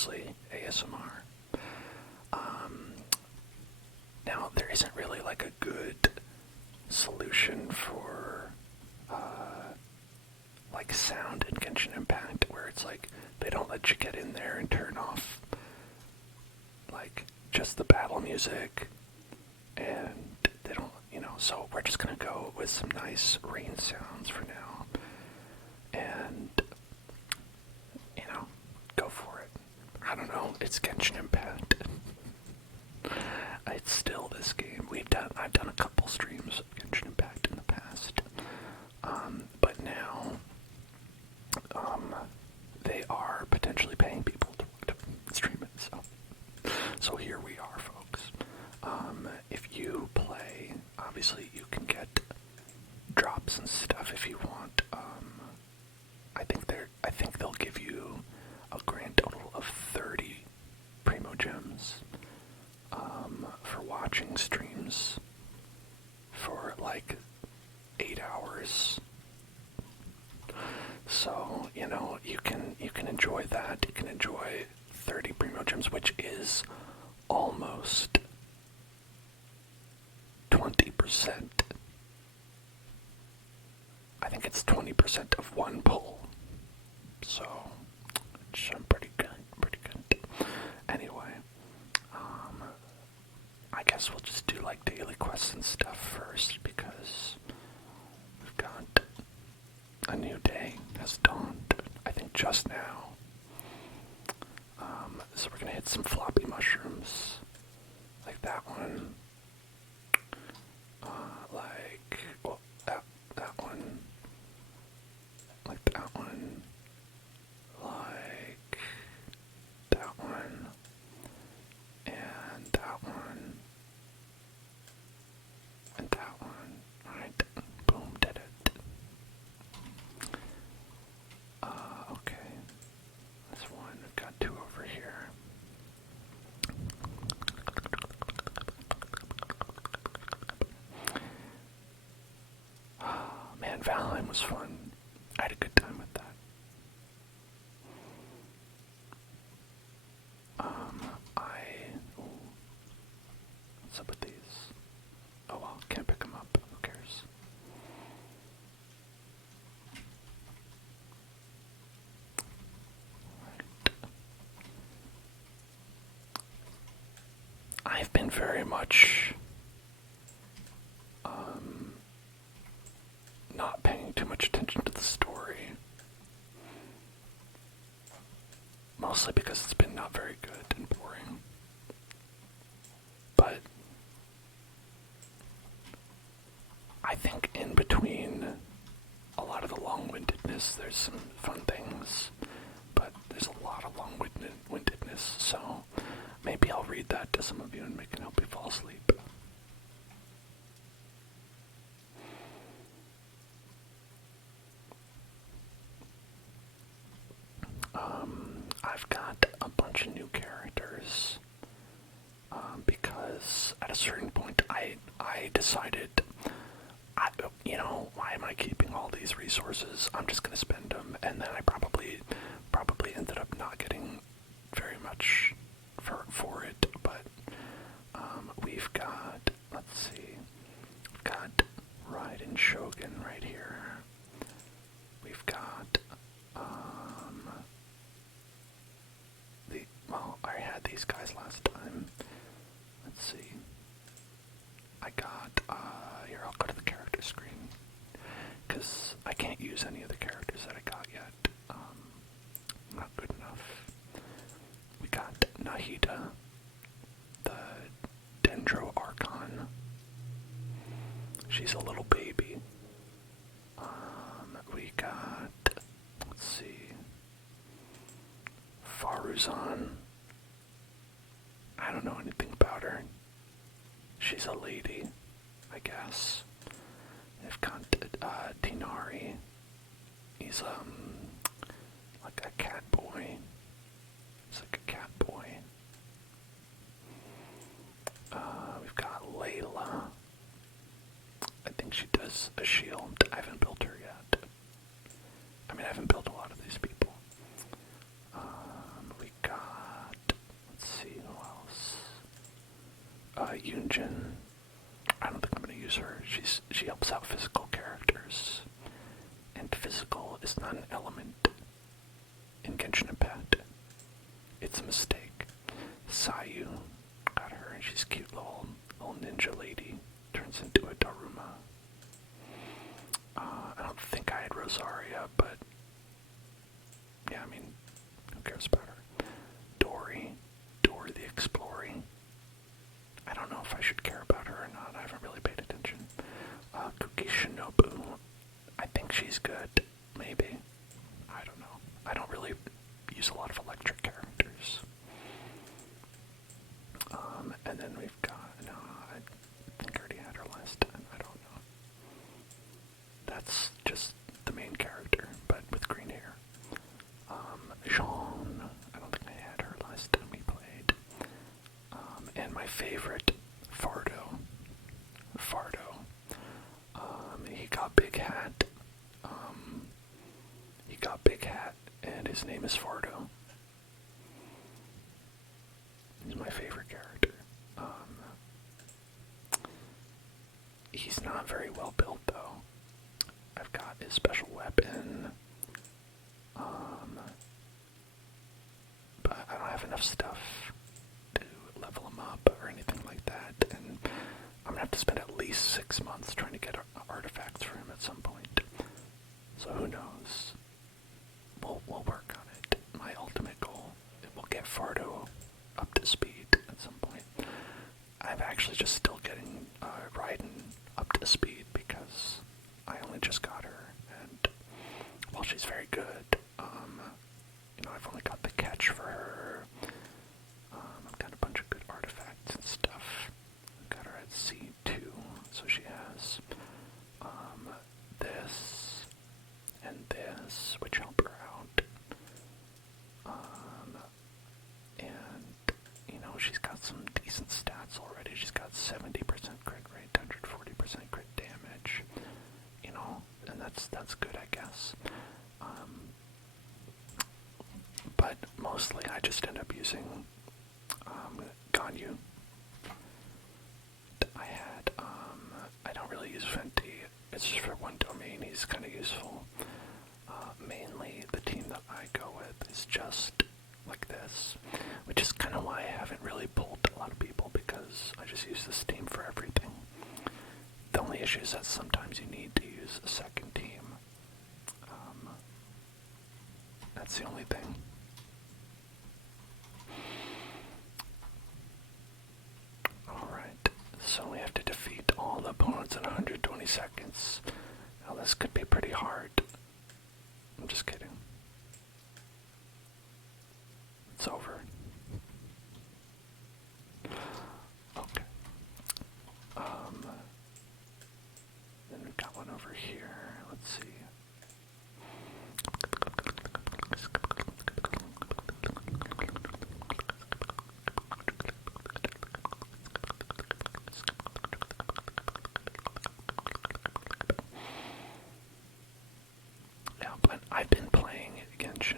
obviously ASMR. Now, there isn't really like a good solution for like sound in Genshin Impact, where it's like they don't let you get in there and turn off like just the battle music, and they don't, so we're just gonna go with some nice rain sounds for now, and go for it. I don't know, it's Genshin Impact. It's still this game. I've done a couple streams of Genshin Impact in the past, but now they are potentially paying people to stream it. So here we are, folks. If you play, obviously you can get drops and stuff if you want. I think they'll give you a grand total of 30 Primo Gems for watching streams for like 8 hours. So, you can enjoy that. You can enjoy 30 Primo Gems, which is almost 20%. I think it's 20% of one pull. So, it's pretty good. Anyway, I guess we'll just do like daily quests and stuff first, because we've got a new day has dawned, I think just now. So we're gonna hit some floppy mushrooms, like that one, that one, like that one, like that one, and that one, and that one. Alright, boom, did it. Okay, that's one. We've got two over here. Man, Valheim was fun. I had a good time with that. What's up with these? Oh well, can't pick them up. Who cares? Right. I've been very much not paying too much attention to the story. Mostly because it's been not very good and boring. But I think in between a lot of the long-windedness, there's some fun things, but there's a lot of long-windedness, so maybe I'll read that to some of you and it can help you fall asleep. I've got a bunch of new characters, because at a certain point I decided, why am I keeping all these resources? I'm just going to spend them, and then I probably ended up not getting very much for it, but we've got, let's see, we've got Rite and Shogun right here. We've got I had these guys last time. Let's see. I got, here, I'll go to the character screen, because I can't use any of the characters that I got yet. Not good enough. We got Nahida, the Dendro Archon. She's a little baby. We got, let's see, Faruzan. I don't know anything about her. She's a lady, I guess. I've got Tinari. He's like a cat boy. He's like a cat boy. We've got Layla. I think she does a shield. I haven't built her yet. I mean, I haven't built a lot of these people. We got Yunjin. I don't think I'm going to use her. She helps out physical characters. And physical is not an element in Genshin Impact. It's a mistake. Sayu, got her, and she's cute little ninja lady. Turns into a Daruma. I don't think I had Rosaria, but yeah, I mean, who cares about her? Dory the Exploring. I don't know if I should care about her or not. I haven't really paid attention. Kuki Shinobu. I think she's good. Maybe. I don't know. I don't really use a lot of electric characters. And then we've got... No, I think I already had her last time. I don't know. That's just the main character, but with green hair. Jean. I don't think I had her last time we played. And my favorite, Fardo. He got big hat. And his name is Fardo. He's my favorite character. He's not very well built, though. I've got his special weapon. But I don't have enough stuff to level him up or anything like that. And I'm gonna have to spend at least 6 months trying to get artifacts for him at some point. So who knows? We'll work on it. My ultimate goal, will get Fardo up to speed at some point. I'm actually just still getting Rite up to speed because I only just got her, and while she's very good, I've only got the catch for her. I've got a bunch of good artifacts and stuff. I've got her at C2, so she has this and this, which help her out. And she's got some decent stats already. She's got 70% crit rate, 140% crit damage. And that's good, I guess. But mostly I just end up using Ganyu. I don't really use Fenty. It's just for one domain. He's kind of useful. Mainly the team that I go with is just like this, which is kind of why I haven't really pulled a lot of people, because I just use this team for everything. The only issue is that sometimes you need to use a second team. That's the only thing. Alright, so we have to defeat all the opponents in 120 seconds. Now this could be pretty hard. I'm just kidding. It's over. Okay. Then we've got one over here. Let's see. Yeah, but I've been playing Genshin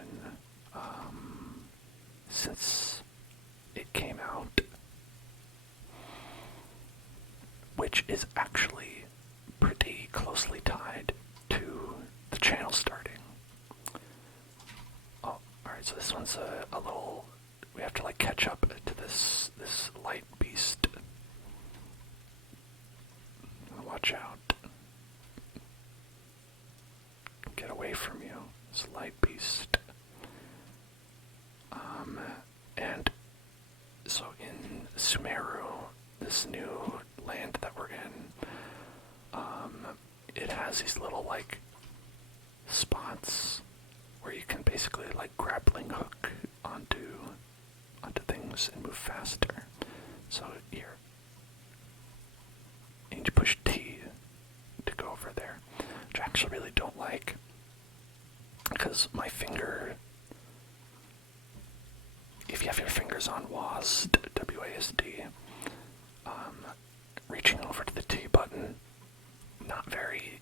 since it came out, which is actually pretty closely tied to the channel starting. Oh, alright, so this one's a little... We have to catch up to this light beast. Watch out. Get away from you, this light beast. And so in Sumeru, this new land that we're in, it has these little spots where you can basically grappling hook onto things and move faster. So here, you need to push T to go over there, which I actually really don't like, because my finger, if you have your fingers on WASD, W-A-S-D, reaching over to the T button, not very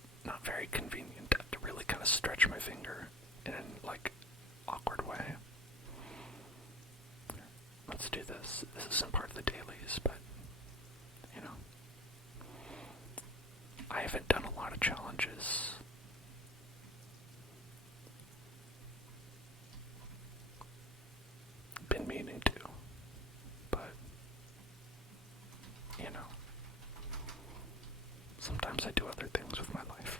convenient. I have to really kind of stretch my finger in an awkward way. Let's do this. This isn't part of the dailies, but haven't done a lot of challenges. Been meaning to, but you know, sometimes I do other things with my life.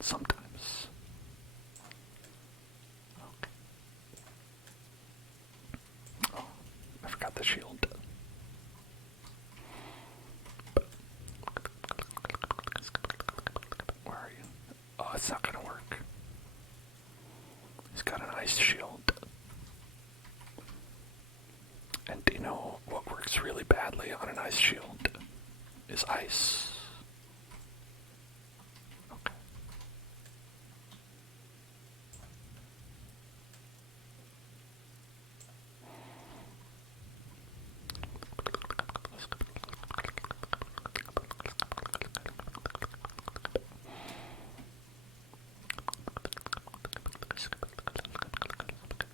Sometimes. Okay. Oh, I forgot the shield. Where are you? Oh, it's not gonna work. He's got an ice shield. And do you know what works really badly on an ice shield? Is ice. Okay.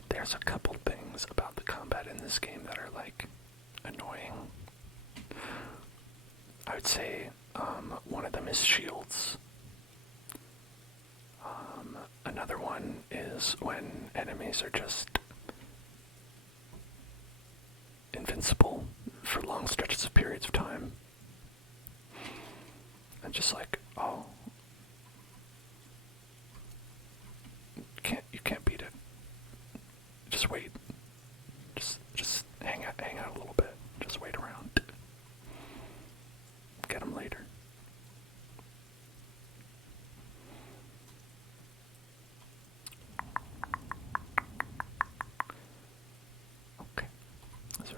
There's a couple things about the combat in this game that are like annoying. I would say one of them is shields. Another one is when enemies are just invincible for long stretches of periods of time. And just like, oh, you can't beat it. Just wait. Just hang out a little bit. Just wait around. Get them later. Okay. So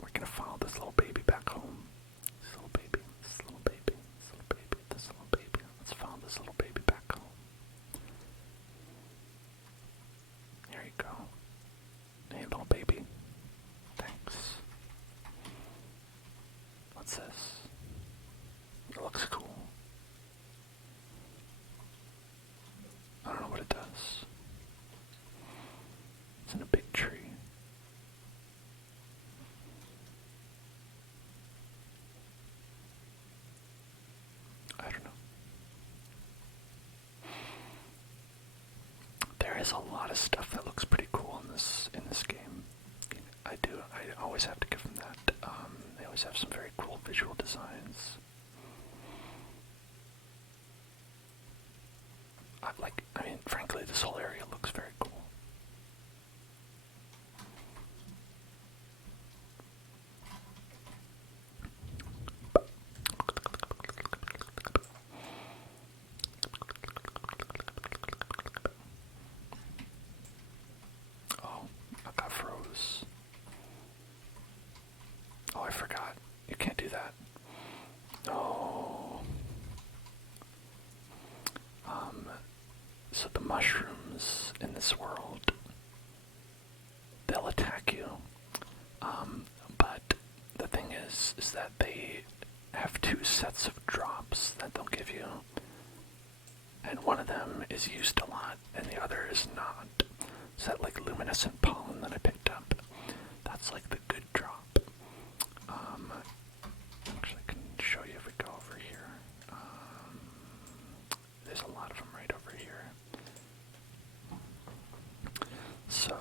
we're gonna follow this little baby back home. This little baby. This little baby. This little baby. This little baby. Let's follow this little baby back home. There you go. Hey, little baby. Thanks. What's this? It looks cool. I don't know what it does. It's in a big tree. I don't know. There is a lot of stuff that looks pretty cool in this game. I always have to give them that. They always have some very cool visual designs. I mean, frankly, this whole area looks very cool. Oh, I got froze. Oh, I forgot. You can't do that. Oh. So the mushrooms in this world, they'll attack you. But the thing is that they have two sets of drops that they'll give you. And one of them is used a lot, and the other is not. It's that like luminescent pollen that I picked up. That's like the good drop. Actually, I can show you if we go over here. There's a lot of them right over here. So,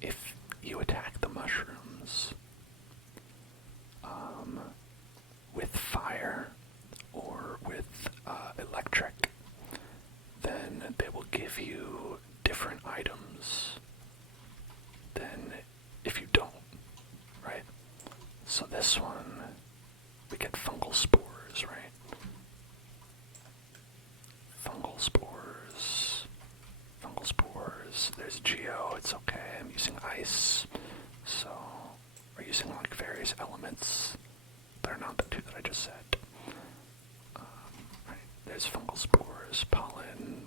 if you attack the mushrooms with fire or with electric, then they will give you different items than if you don't, right? So this one, we get fungal spores, right? Fungal spores. There's Geo, it's okay. I'm using ice. So we're using like various elements that are not the two that I just said. Right. There's fungal spores, pollen,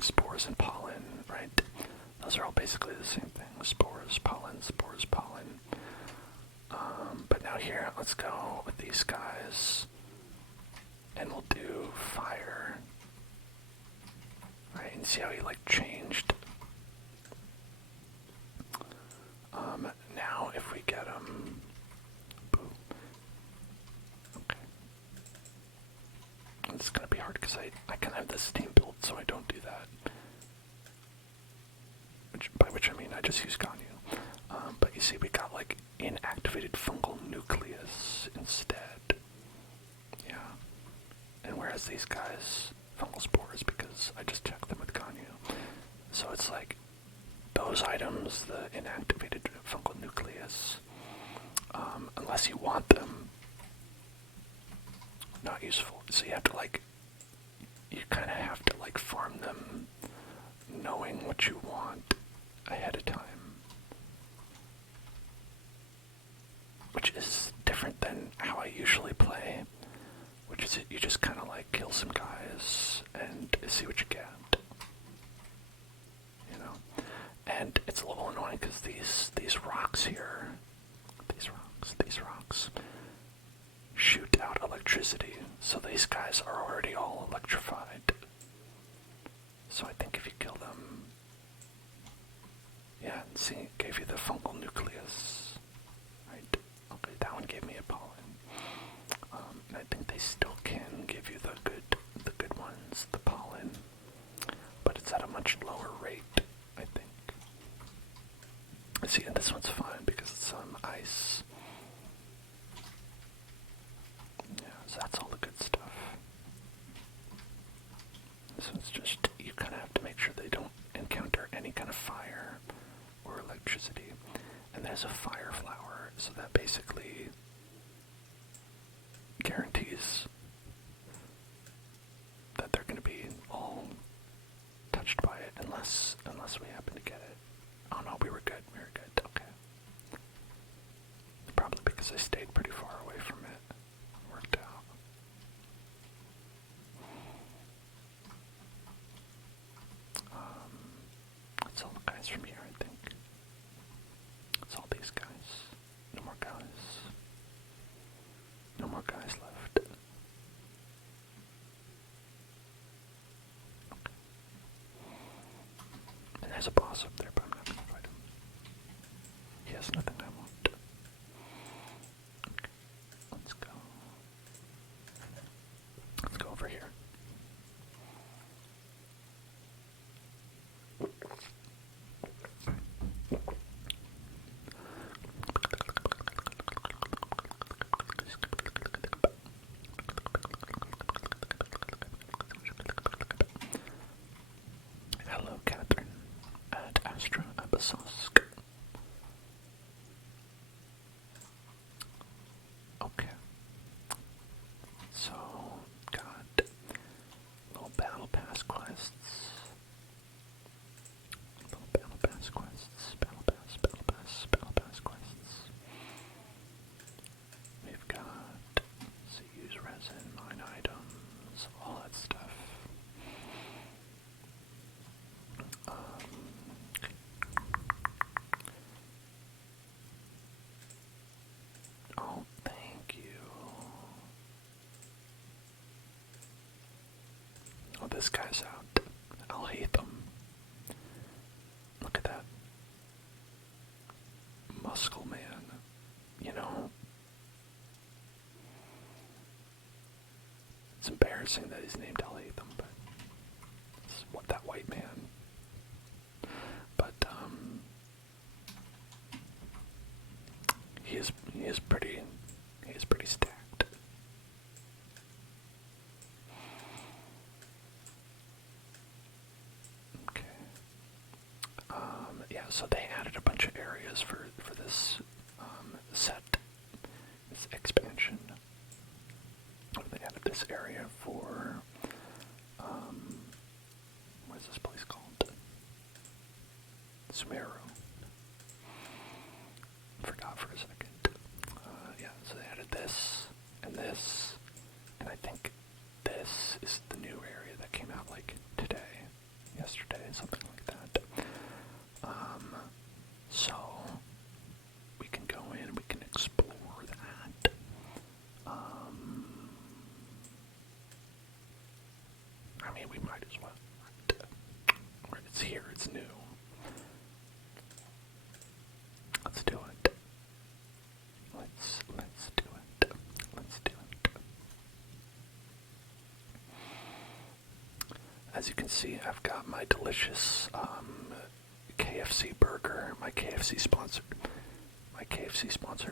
spores and pollen, right? Those are all basically the same thing. Spores, pollen. But now here, let's go with these guys. And we'll do fire. Right, and see how he like changed. Now if we get him, boom. Okay. because I can have this Steam build, so I don't do that. By which I mean I just use Ganyu. But you see, we got like inactivated fungal nucleus instead. Yeah. And whereas these guys, fungal spores, because I just checked them with Ganyu. So it's like those items, the inactivated fungal nucleus, unless you want them, not useful. So you have to like, you kind of have to like farm them knowing what you want ahead of time. Which is different than how I usually play, which is you just kind of like kill some guys and see what you get. You know? And it's a little annoying because these rocks here, these rocks shoot out electricity, so these guys are already all electrified. So I think if you kill them, yeah, see, it gave you the fungal nucleus, right? Okay, that one gave me a pollen. And I think they still can give you the good ones, the pollen, but it's at a much lower rate, I think. See, and this one's fine because it's ice. Yeah, so that's all the good stuff. This one's just, you kind of have to make sure they don't encounter any kind of fire or electricity. And there's a fire flower, so that basically guarantees that they're going to be all touched by it, unless we happen to get it. Oh no, we were good, okay. Probably because I stayed pretty far away from it. Worked out. That's all the guys from here, I think. That's all these guys. No more guys. No more guys left. Okay. And there's a boss up there, but I'm not going to fight him. He has nothing I want. Okay. Let's go. Let's go over here. Hello, Catherine, and Astra Abasosk. Okay. So, got little battle pass quests. Little battle pass quests. Battle pass quests. We've got, so use resin, mine items, all that stuff. Oh, thank you. Oh, this guy's out. I'll hate them. Look at that. Muscle man. You know? It's embarrassing that he's named I'll hate them, but it's what that white man. But, he is pretty stacked. Okay. Yeah, so they added a bunch of areas for this set, this expansion. They added this area for what is this place called? Sumeru. Forgot for a second. Yeah, so they added this, and I think this is the new area that came out like today, yesterday, something like that. So we can go in, we can explore that. I mean, we might as well. Right? It's here, it's new. Let's do it. Let's do it. Let's do it. as you can see, I've got my delicious KFC burger, my KFC sponsored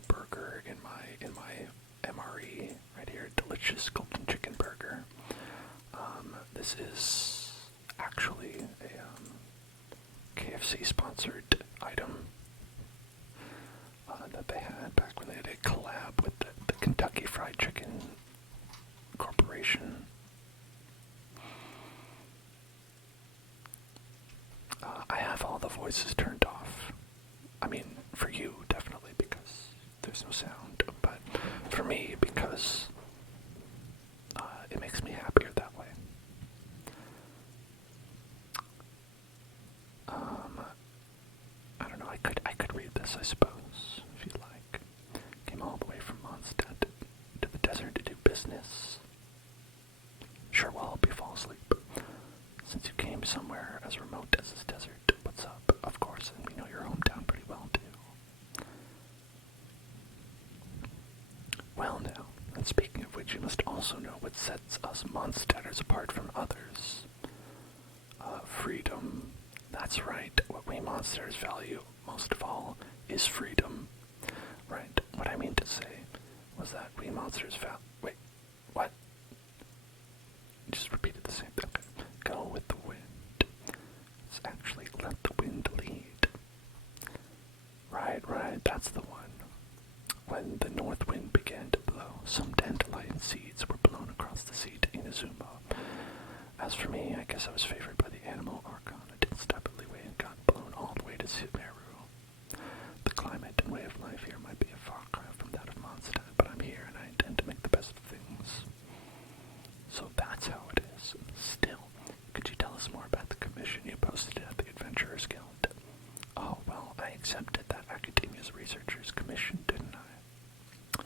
burger in my MRE right here, delicious golden chicken burger. This is actually a KFC sponsored item that they had back when they had a collab with the Kentucky Fried Chicken Corporation. I have all the voices turned off. I mean, for you, definitely, because there's no sound, but for me, because it makes me happier that way. I don't know, I could read this, I suppose, if you'd like. Came all the way from Mondstadt to the desert to do business. Sure will help you fall asleep. Since you came somewhere as remote as this desert, what's up? Of course, and we know your hometown pretty well, too. Well now, and speaking of which, you must also know what sets us Mondstadters apart from others. Freedom. That's right, what we Mondstadters value most of all is freedom. Right, what I mean to say was that we Monsters wait, what? Just repeated the same thing. Okay. Go with the wind. It's actually let the wind lead. Right, that's the one. When the north wind began to blow, some dandelion seeds were blown across the sea to Inazuma. As for me, I guess I was favored by the animal Archon. I didn't stubbornly way and got blown all the way to Sumeru. The climate and way of life here might be a far cry from that of Mondstadt, but I'm here and I intend to make the best of things. So that's how it is. Still, could you tell us more about the commission you posted at the Adventurers Guild? Oh, well, I accepted that Academia's researcher's commission, didn't I?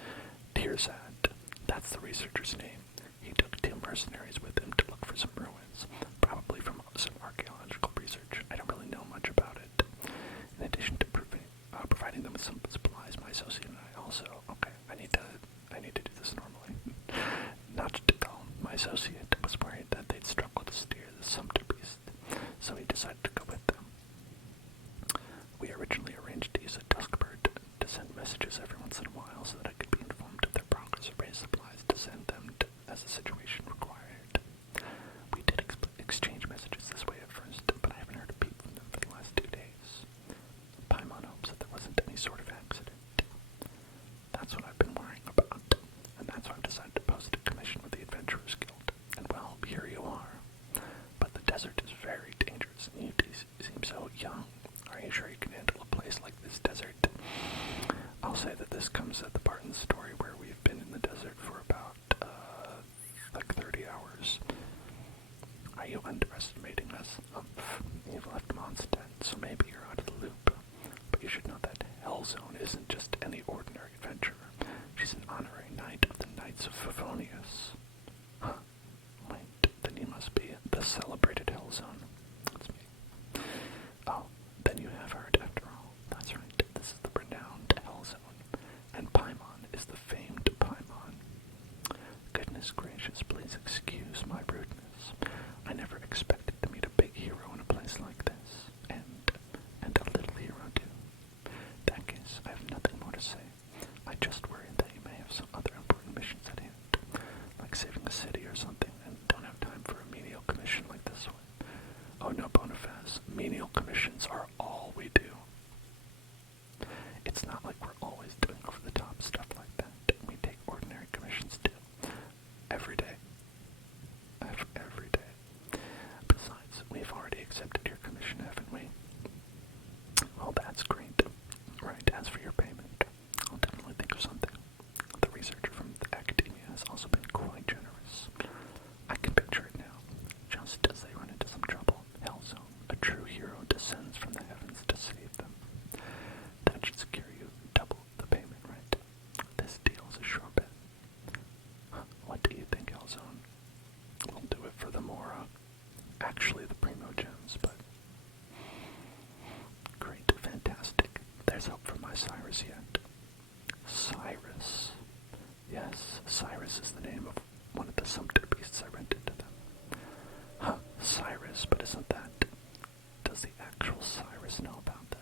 Tirzad, that's the researcher's name. He took 2 mercenaries with him to look for some ruins, probably from some archaeological research. I don't really know much about it. In addition to providing them with some supplies, my associate and I also... Okay, I need to do this normally. Not to go. My associate was worried that they'd struggle to steer the sumpter beast, so he decided to go with them. We originally arranged to use a duskbird to send messages every once in a while so that I could be informed of their progress or raise supplies to send them as the situation required. We did exchange messages this way at first, but I haven't heard a peep from them for the last 2 days. Paimon hopes that there wasn't any sort of accident. That's what I've been worrying about, and that's why I've decided to post a commission with the Adventurers Guild. And well, here you are. But the desert is very dangerous, and you seem so young. Are you sure you can handle a place like this desert? I'll say that this comes at the part in the story where we've been in the desert for about, like 30 hours. Are you underestimating us? You've left Mondstadt, so maybe you're out of the loop. But you should know that Hellzone isn't just any ordinary adventurer. She's an honorary knight of the Knights of Favonius. Huh. Wait, then you must be the celebrated Hellzone. That's me. Oh, then you have heard after all. That's right, this is the renowned Hellzone. And Paimon is the famed Paimon. Goodness gracious, please excuse my rudeness. I never expected to meet a big hero in a place like this. And a little hero too. In that case, I have nothing more to say. I just worry that you may have some other important missions at hand, like saving a city or something, and don't have time for a menial commission like this one. Oh no, Boniface, menial commissions are all we do. It's not like we're always doing over-the-top stuff like that. We take ordinary commissions too. Every day. Every day. Besides, we've already accepted your commission, haven't we? Well, that's great. Right, as for your payment, I'll definitely think of something. The researcher from the Academia has also been quite generous. I can picture it now. Just as they run into some trouble, Hellzone, a true hero, descends from the heavens to save them. That should secure you double the payment, right? This deal's a sure bet. What do you think, Hellzone? We'll do it for the more, actually the primo gems, but... Great, fantastic. There's hope for my Cyrus yet. Cyrus. Yes, Cyrus is the name of one of the sumpter beasts I rented to them. Huh, Cyrus. Cyrus, but isn't that... Does the actual Cyrus know about this?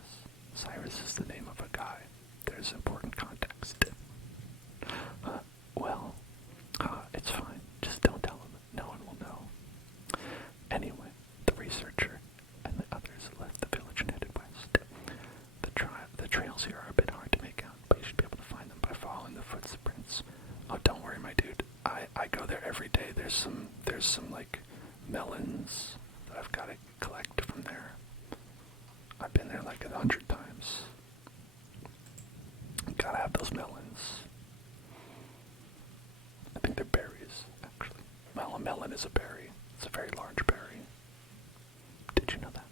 Cyrus is the name of a guy. There's important context. Well, it's fine. Just don't tell him. No one will know. Anyway, the researcher and the others left the village and headed west. The trails here are a bit hard to make out, but you should be able to find them by following the footprints. Oh, don't worry, my dude. I go there every day. There's some like melons that I've got to collect from there. I've been there like 100 times. Gotta have those melons. I think they're berries, actually. Well, a melon is a berry. It's a very large berry. Did you know that?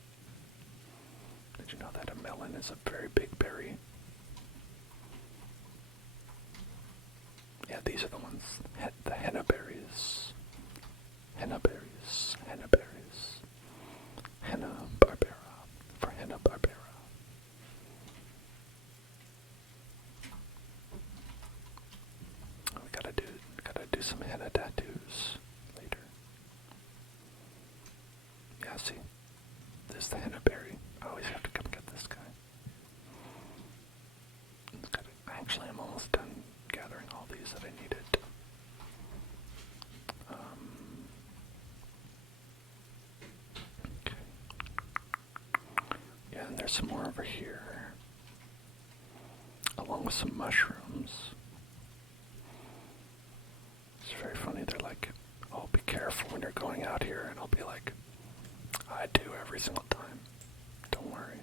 Did you know that a melon is a very big berry? Yeah, these are the ones. The henna berries. Henna berries. Henna berries. Henna barbera. For henna barbera. We gotta do some henna tattoos later. Yeah, see? There's the henna berry. I always have to come get this guy. Actually, I'm almost done gathering all these that I needed. Okay. Yeah, and there's some more over here. Along with some mushrooms. It's very funny. They're like, oh, be careful when you're going out here. And I'll be like, I do every single time. Don't worry.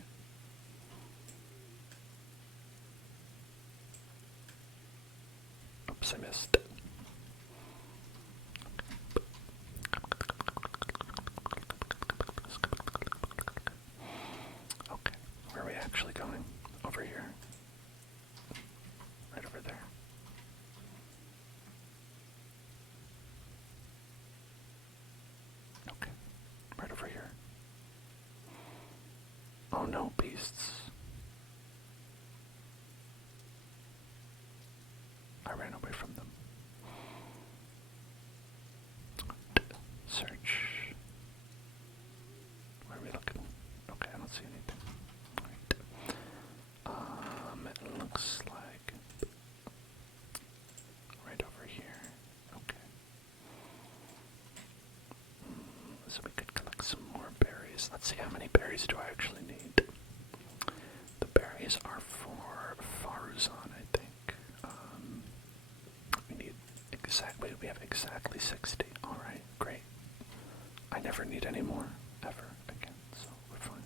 Oops, I missed. Okay, where are we actually going? Over here. Right over there. Okay, right over here. Oh no, beasts. I ran away from them. Search. Where are we looking? Okay, I don't see anything. Right. It looks like right over here. Okay. So we could collect some more berries. Let's see, how many berries do I actually need? The berries are for Faruzan, I think. We have exactly 60. Alright, great. I never need any more, ever, again, so we're fine.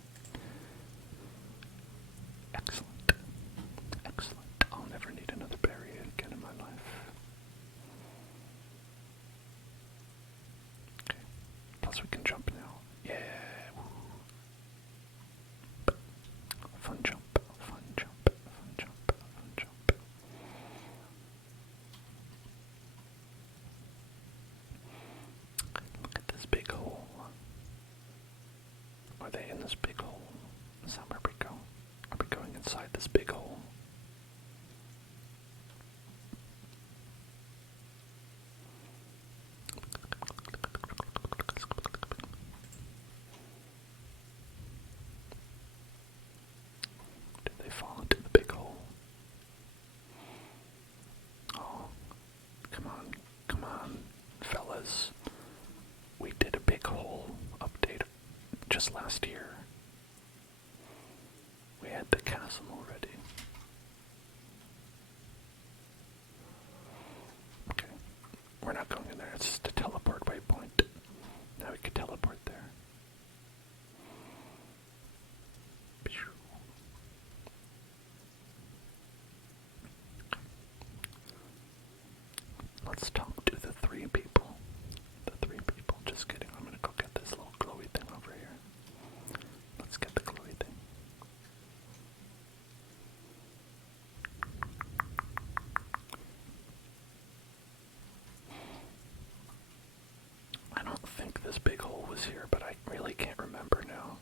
Excellent. Excellent. I'll never need another berry again in my life. Okay. Plus we can jump now. Yeah. Woo. Fun jump. Fun jump. Fun jump. Fun jump. Look at this big hole. Are they in this big hole? Is that where we go? Are we going inside this big hole? Did they fall into the big hole? Oh, come on, fellas. We did a big hole update just last year. We had the chasm already. Okay, we're not going in there. It's just a teleport waypoint. Now we can teleport there. Let's talk to the three people. The three people. Just kidding. I'm gonna go get this little glowy thing over here. Let's get the glowy thing. I don't think this big hole was here, but I really can't remember now.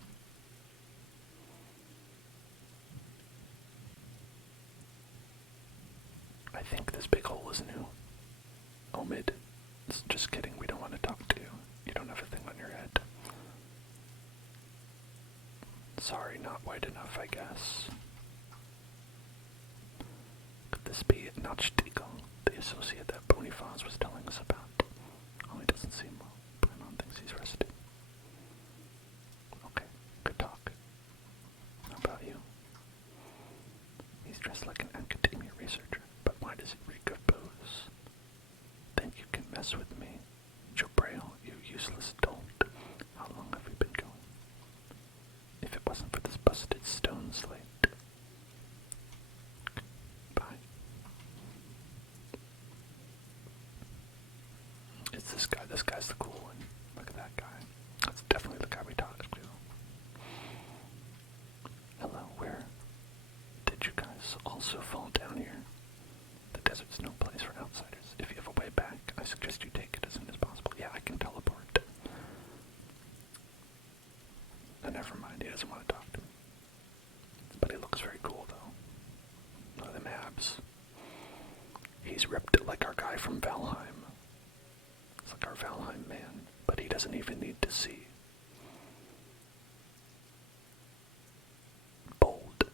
I think this big hole is new. Omid. Just kidding, we don't want to talk to you. You don't have a thing on your head. white enough, I guess. Could this be Nachtigal, the associate that Boniface was telling us about? Oh, he doesn't seem well. Brunon thinks he's rested. Okay, good talk. How about you? He's dressed like an academia researcher, but why does he reek of booze? Think you can mess with me? Jobrail, you useless dolt. How long have we been going? If it wasn't for this busted stone slate. Bye. It's this guy. This guy's the cool one. Look at that guy. That's definitely the guy we talked to. Hello, where did you guys also fall down here? The desert's no place for outsiders. If you have a way back, I suggest you take it as soon as possible. Yeah, I can teleport. Never mind, he doesn't want to talk to me. But he looks very cool, though. Look at them abs. He's ripped like our guy from Valheim. It's like our Valheim man, but he doesn't even need to see. Bold.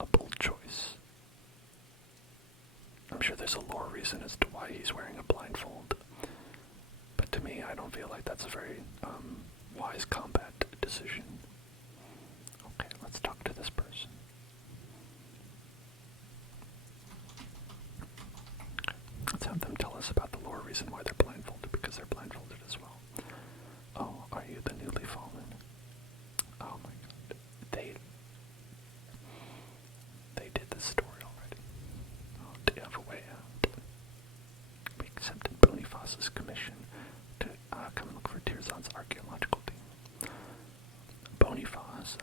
A bold choice. I'm sure there's a lore reason as to why he's wearing a blindfold. But to me, I don't feel like that's a very wise combat decision. Okay, let's talk to this person. Let's have them tell us about the lore reason why they're blindfolded, because they're blindfolded as well. Oh, are you the newly fallen? Oh my god. They did this story already. Oh, do you have a way out? We accepted Boniface's commission to come look for Tirzad's archaeological team. Boniface,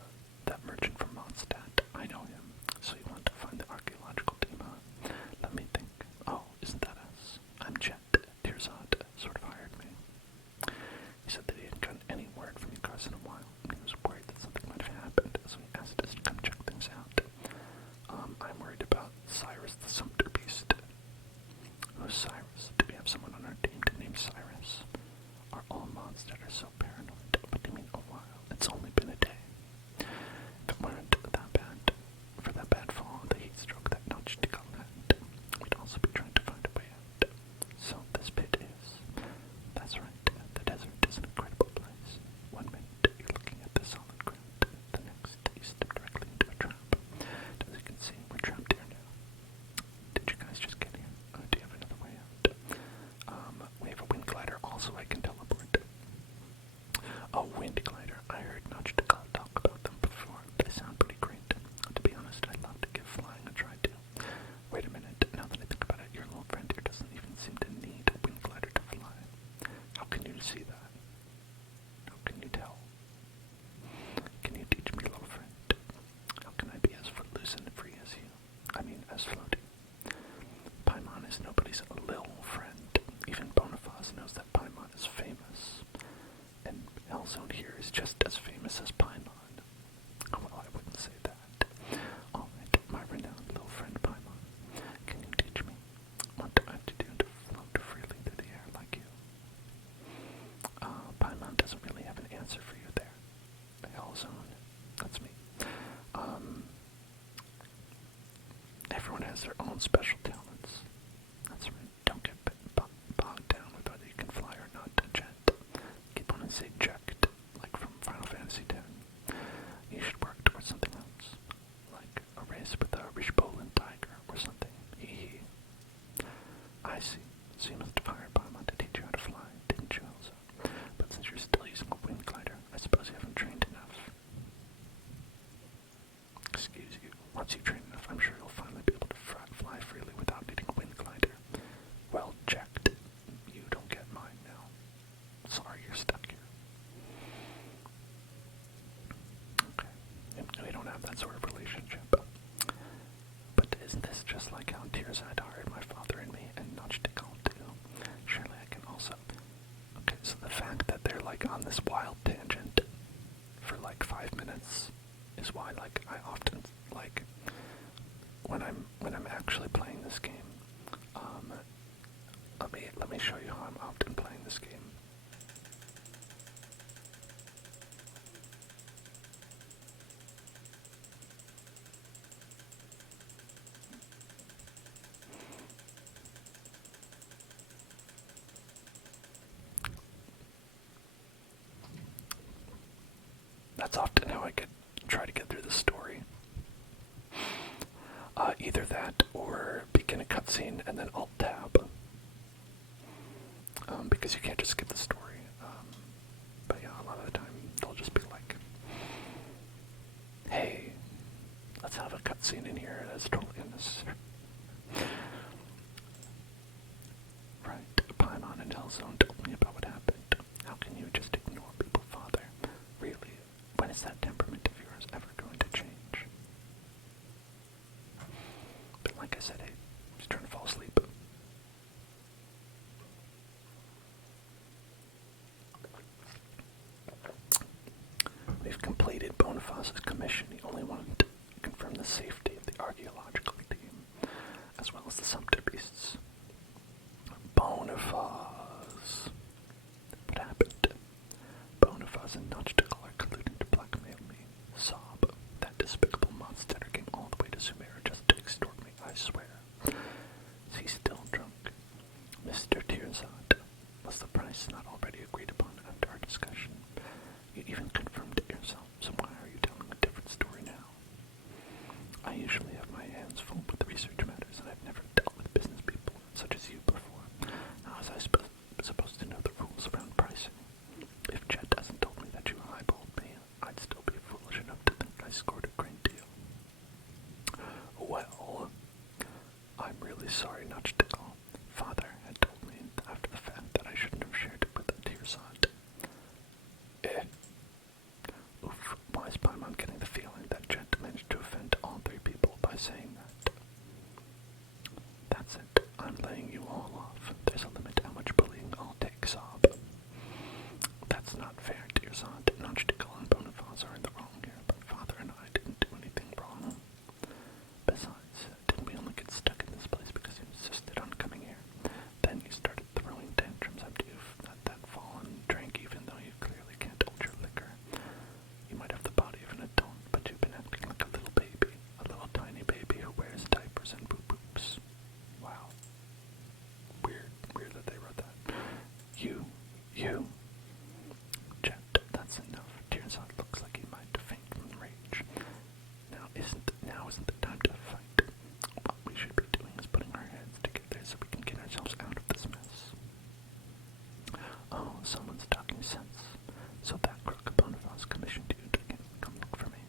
that merchant from Mondstadt, I know him. So you want to find the archaeological team, huh? Let me think. Oh, isn't that us? I'm Jet. Tirzad sort of hired me. He said that he hadn't gotten any word from you guys in a while, and he was worried that something might have happened, so he asked us to come check things out. I'm worried about Cyrus the Sumpter Beast. Who's Cyrus? Do we have someone on our team to name Cyrus? Are all Mondstadt are so paranoid? What do you mean a while? It's only been a day. If it weren't that bad, for that bad fall, the heat stroke that notched to had, we'd also be trying to find a way out. So this pit is. That's right, the desert is an incredible place. 1 minute you're looking at the solid ground, the next you step directly into a trap. As you can see, we're trapped here now. Did you guys just get here? Or do you have another way out? We have a wind glider, also I can teleport. Oh, wind glider. I heard Notch talk about them before. They sound pretty great. To be honest, I'd love to give flying a try too. Wait a minute. Now that I think about it, your little friend here doesn't even seem to need a wind glider to fly. How can you see that? How can you tell? Can you teach me, little friend? How can I be as footloose and free as you? I mean, as floating. Paimon is nobody's little friend. Even Boniface knows that Paimon is famous. And Hellzone here is just as famous as Paimon. Well, I wouldn't say that. Alright, my renowned little friend Paimon, can you teach me what do I have to do to float freely through the air like you? Paimon doesn't really have an answer for you there. Hellzone, that's me. Everyone has their own special talents. That's right. Don't get bogged down with whether you can fly or not, Jet. Keep on and say Ject, like from Final Fantasy X. You should work towards something else, like a race with a Rishbolin tiger or something. Hee hee. I see. So you must have hired Paimon to teach you how to fly, didn't you, Elsa? But since you're still using a wind glider, I suppose you haven't trained enough. Excuse you. Once you train enough, I'm sure you'll finally be able to fly freely without needing a wind glider. Well checked. You don't get mine now. Sorry you're stuck here. Okay. We don't have that sort of relationship. But isn't this just like how Tirzad hired my father and me and Notchtikal too? Surely I can also... Okay, so the fact that they're like on this wild tangent for like 5 minutes is why like I often like when I'm actually playing this game. Let me show you how I'm often playing this game. That's often how I try to get through the story. Either that or begin a cutscene and then Alt-Tab. Because you can't just skip the story. But yeah, a lot of the time they'll just be like, hey, let's have a cutscene in here that's totally unnecessary. Right, Paimon and Hellzone told me about what happened. How can you just ignore people, Father? Really? When is that temperament of yours ever going to change? But like I said, hey, he's trying to fall asleep. We've completed Bonifaz's commission. He only wanted to confirm the safety of the archaeological team, as well as the sumpter beasts. Bonifaz. What happened? Bonifaz and Notchtickle are colluding to blackmail me. Sob. That despicable monster came all the way to Sumeru just to extort me, I swear. Is he still drunk? Mr. Tirzad, was the price not already agreed upon after our discussion? You even confirmed it yourself, so why are you telling a different story now? I usually have my hands full with research matters, and I've never dealt with business people such as you before. How was I supposed to know the rules around pricing? If Chet hasn't told me that you highballed me, I'd still be foolish enough to think I scored a great deal. Well, I'm really sorry, Notchtickle. Father had told me after the fact that I shouldn't have shared it with the Tirzad. Oof, why is Paimon getting the feeling that Jet managed to offend all three people by saying that? That's it. I'm laying you all off. There's a limit to how much bullying I'll take, Sob. That's not fair, Tirzad. Notchtickle and Bonifaz are in the wrong here, but Father and I didn't do anything wrong. Besides, didn't we only get stuck in this place because you insisted on coming here? Then you started throwing tantrums after you've let that fall and drank even though you clearly can't hold your liquor. You might have the body of an adult, but you've been acting like a little baby. A little tiny baby who wears diapers and boop-boops. Wow. Weird that they wrote that. You. Jet, that's enough. Tirzad looks like he might faint from rage. Now isn't the time to fight. What we should be doing is putting our heads together so we can get ourselves out of this mess. Oh, someone's talking sense. So that crook Bonifaz commissioned you to come look for me,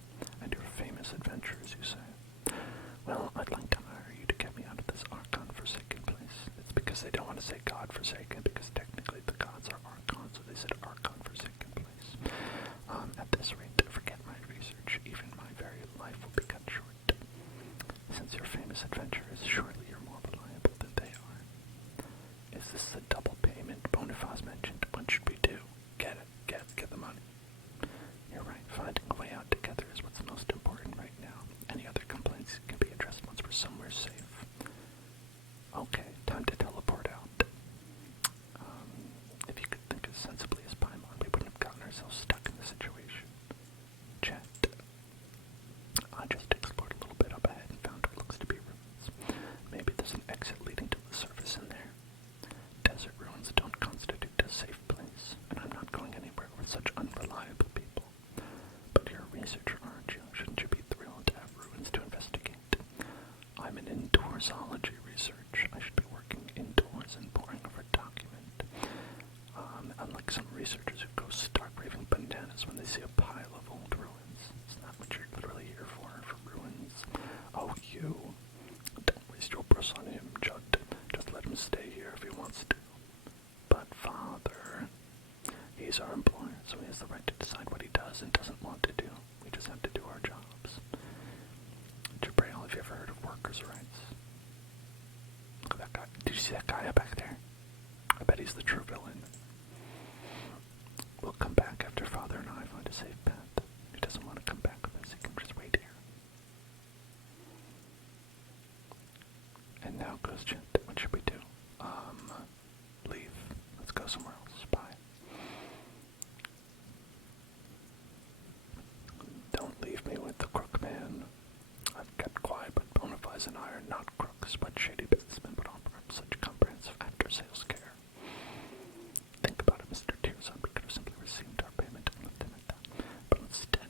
and your famous adventures, you say. Well, I'd like to hire you to get me out of this Archon-forsaken place. It's because they don't want to say God-forsaken, because technically the gods are Archon, so they said Archon-forsaken place. At this rate, forget my research. Even my very life will be cut short. Since your famous adventurers, surely you're more reliable than they are. Is this the double payment Bonifaz mentioned? What should we do? Get the money. You're right, finding a way out together is what's most important right now. Any other complaints can be addressed once we're somewhere safe. Okay, time to teleport out. If you could think as sensibly as Paimon, we wouldn't have gotten ourselves stuck in the situation. Chat. I just explored a little bit up ahead and found what looks to be ruins. Maybe there's an exit leading to the surface in there. Desert ruins don't constitute a safe place, and I'm not going anywhere with such unreliable people. But you're a researcher, aren't you? Shouldn't you be thrilled to have ruins to investigate? I'm an indoorsology research. I should be working indoors and poring over a document. Unlike some researchers who go stark raving bananas when they see a pile of old ruins. It's not what you're literally here for ruins. Oh, you. Don't waste your breath on him, Judd. Just let him stay here if he wants to. But Father, he's our employer, so he has the right to decide what he does and doesn't want to do. We just have to do our jobs. Jabrail, have you ever heard of workers' rights? Look at that guy. Did you see that guy up back there? I bet he's the true villain. We'll come back after Father and I find a safe path. He doesn't want to come back with us. He can just wait here. And now goes Jet. What should we do? Leave. Let's go somewhere else. Bye. Don't leave me with the crook man. I've kept quiet, but Bonifaz and I are not crooks. What shady businessmen would offer him such comprehensive after-sales care? Think about it, Mr. Tirzad. We could have simply received our payment and left him at that. But instead,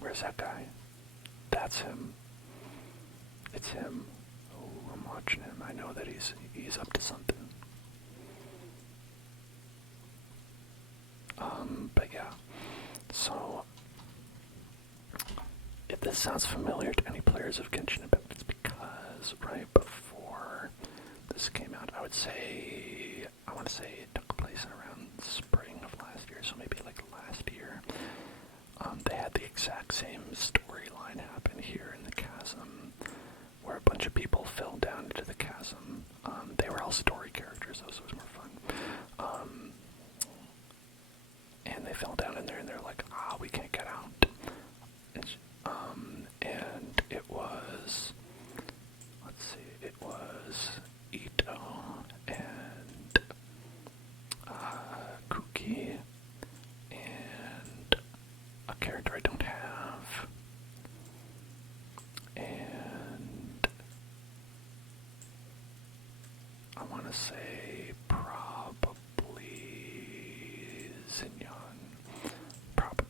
Where's that guy? That's him. It's him. Oh, I'm watching him. I know that he's up to something. But yeah. So, if this sounds familiar to any players of Genshin Impact, it's because right before this came out, I want to say it took place around spring of last year, so maybe like last year. They had the exact same storyline happen here in the chasm, where a bunch of people fell down into the chasm. They were all story characters, though, so it was more fun. And they fell down in there, and they're like, we can't get out. And it was, let's see, it was Ito and Kuki and a character I don't have, and I want to say probably Xinyan, probably.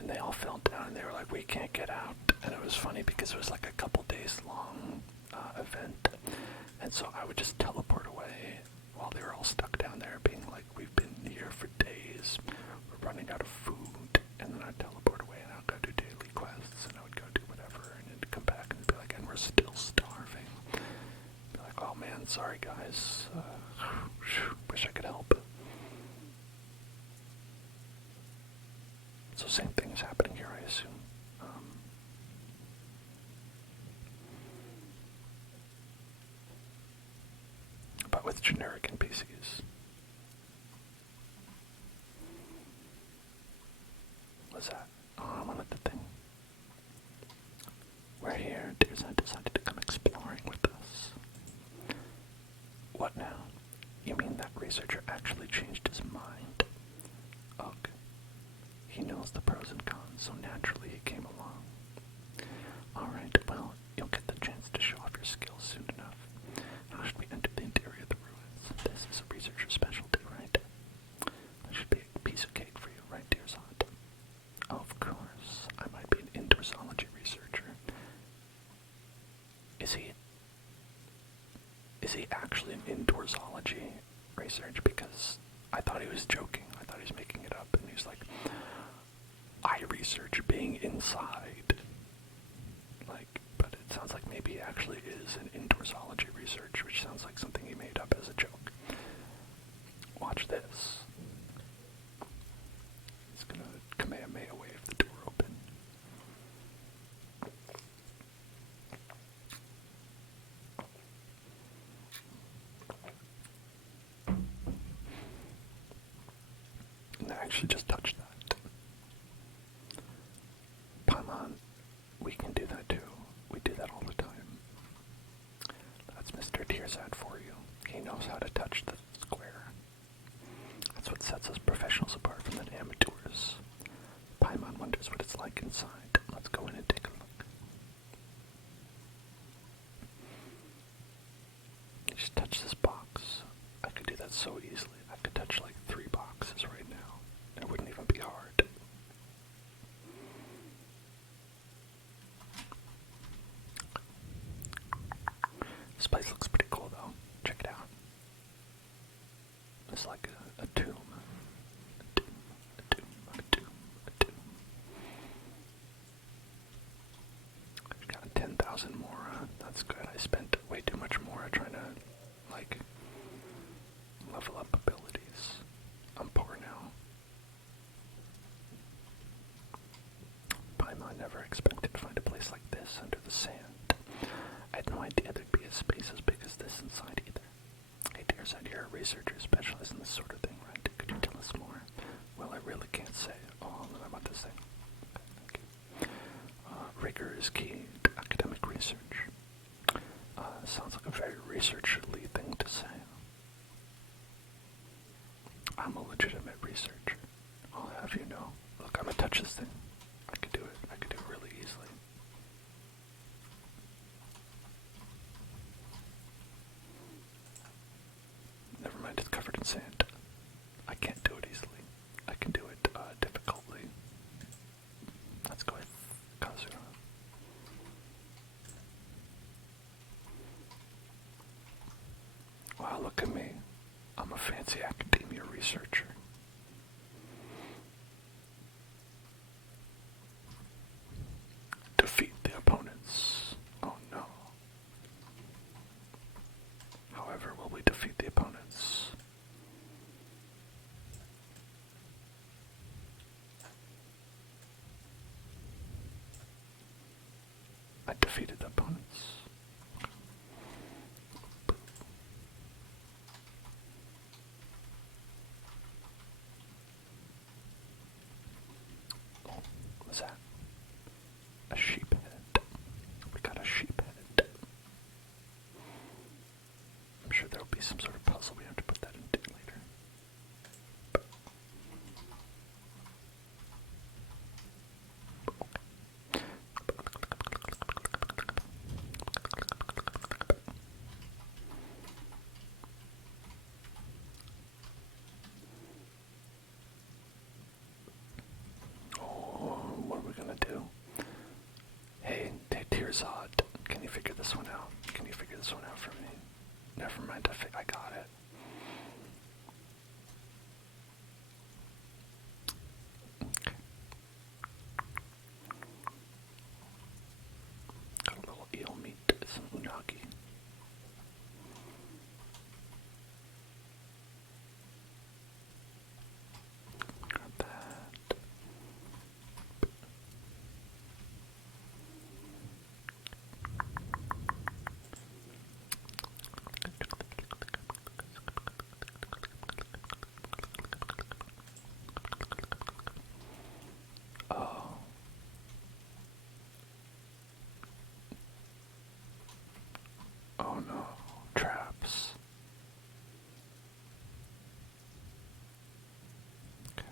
And they all fell down, and they were like, we can't get out. And it was funny because it was like a couple days long event, and so I would just teleport away while they were all stuck down there, being like, we've been here for days, we're running out of food, and then I'd teleport away, and I'd go do daily quests, and I would go do whatever, and then come back and be like, and we're still starving. Be like, oh man, sorry guys, wish I could help. So same thing is happening here, I assume. But with generic NPCs. What's that? Oh, I wanted the thing. We're here. Dearson decided to come exploring with us. What now? You mean that researcher actually changed his mind? Ugh. He knows the pros and cons, so naturally he came along. Alright, well, you'll get the chance to show off your skills soon enough. How should we enter the interior of the ruins? This is a researcher's specialty, right? That should be a piece of cake for you, right, dear Zod? Of course, I might be an indoorsology researcher. Is he actually an indoorsology researcher? Because I thought he was joking. I thought he was making it up, and he was like, I research being inside. Like, but it sounds like maybe he actually is an indoorsology researcher, which sounds like something he made up as a joke. Watch this. He's gonna Kamehameha wave the door open. And I actually just touched that. Paimon, we can do that too. We do that all the time. That's Mr. Tearsad for you. He knows how to touch the square. That's what sets us professionals apart from the amateurs. Paimon wonders what it's like inside. Let's go in and take a look. You just touch this box. I could do that so easily. I could touch like 3 boxes right now. And it wouldn't even be hard. This place looks pretty cool though. Check it out. It's like a tomb. A tomb. A tomb. A tomb. A tomb. I've got 10,000 more. That's good. I spent way too much more trying to, like, level up abilities. I'm poor now. Paimon never expected to find a place like this under the sand. I had no idea there'd be a space as big as this inside either. Hey Tearsad, you're a researcher specialized in this sort of thing, right? Could you tell us more? Well, I really can't say. Oh, about this thing. Okay, thank you. Rigor is key to academic research. Sounds like a very researcherly thing to say. I'm a legitimate researcher. I'll have you know. Look, I'm gonna touch this thing. I could do it. I could do it really easily. Never mind, it's covered in sand. I can't do it easily. I can do it difficultly. look at me. I'm a fancy academia researcher. Defeat the opponents. Oh no. However, will we defeat the opponents? I defeated the opponents. Oh, what's that? A sheep head. We got a sheep head. I'm sure there'll be some sort of puzzle we have to put that into later. Oh, what are we gonna do? Hey, Tearzod, can you figure this one out? Can you figure this one out for me? Never mind, I got it. Okay. Got a little eel meat, some unagi. Got that. Oh. Oh no, traps. Okay.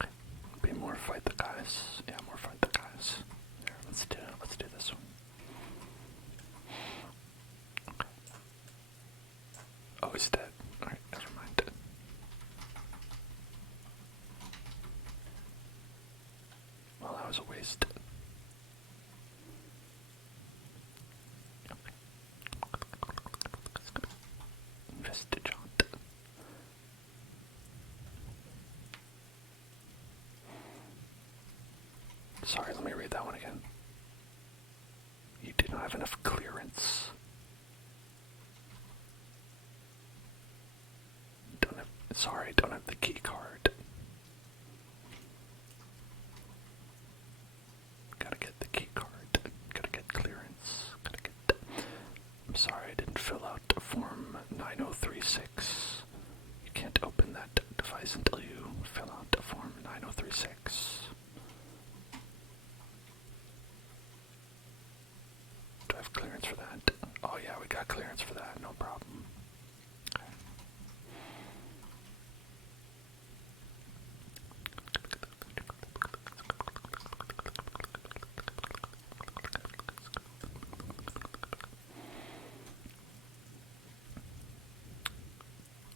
Okay. Be more fight the guys. Yeah, more fight the guys. Here, let's do this one. Okay. Oh, he's dead. Alright, never mind. Well, that was a waste. Investigant. Sorry, let me read that one again. You do not have enough clearance. Don't have the key card. Gotta get the key card. Gotta get clearance. I'm sorry, I didn't fill out form 9036. You can't open that device until you fill out form 9036. Do I have clearance for that? Oh yeah, we got clearance for that, no problem. Okay.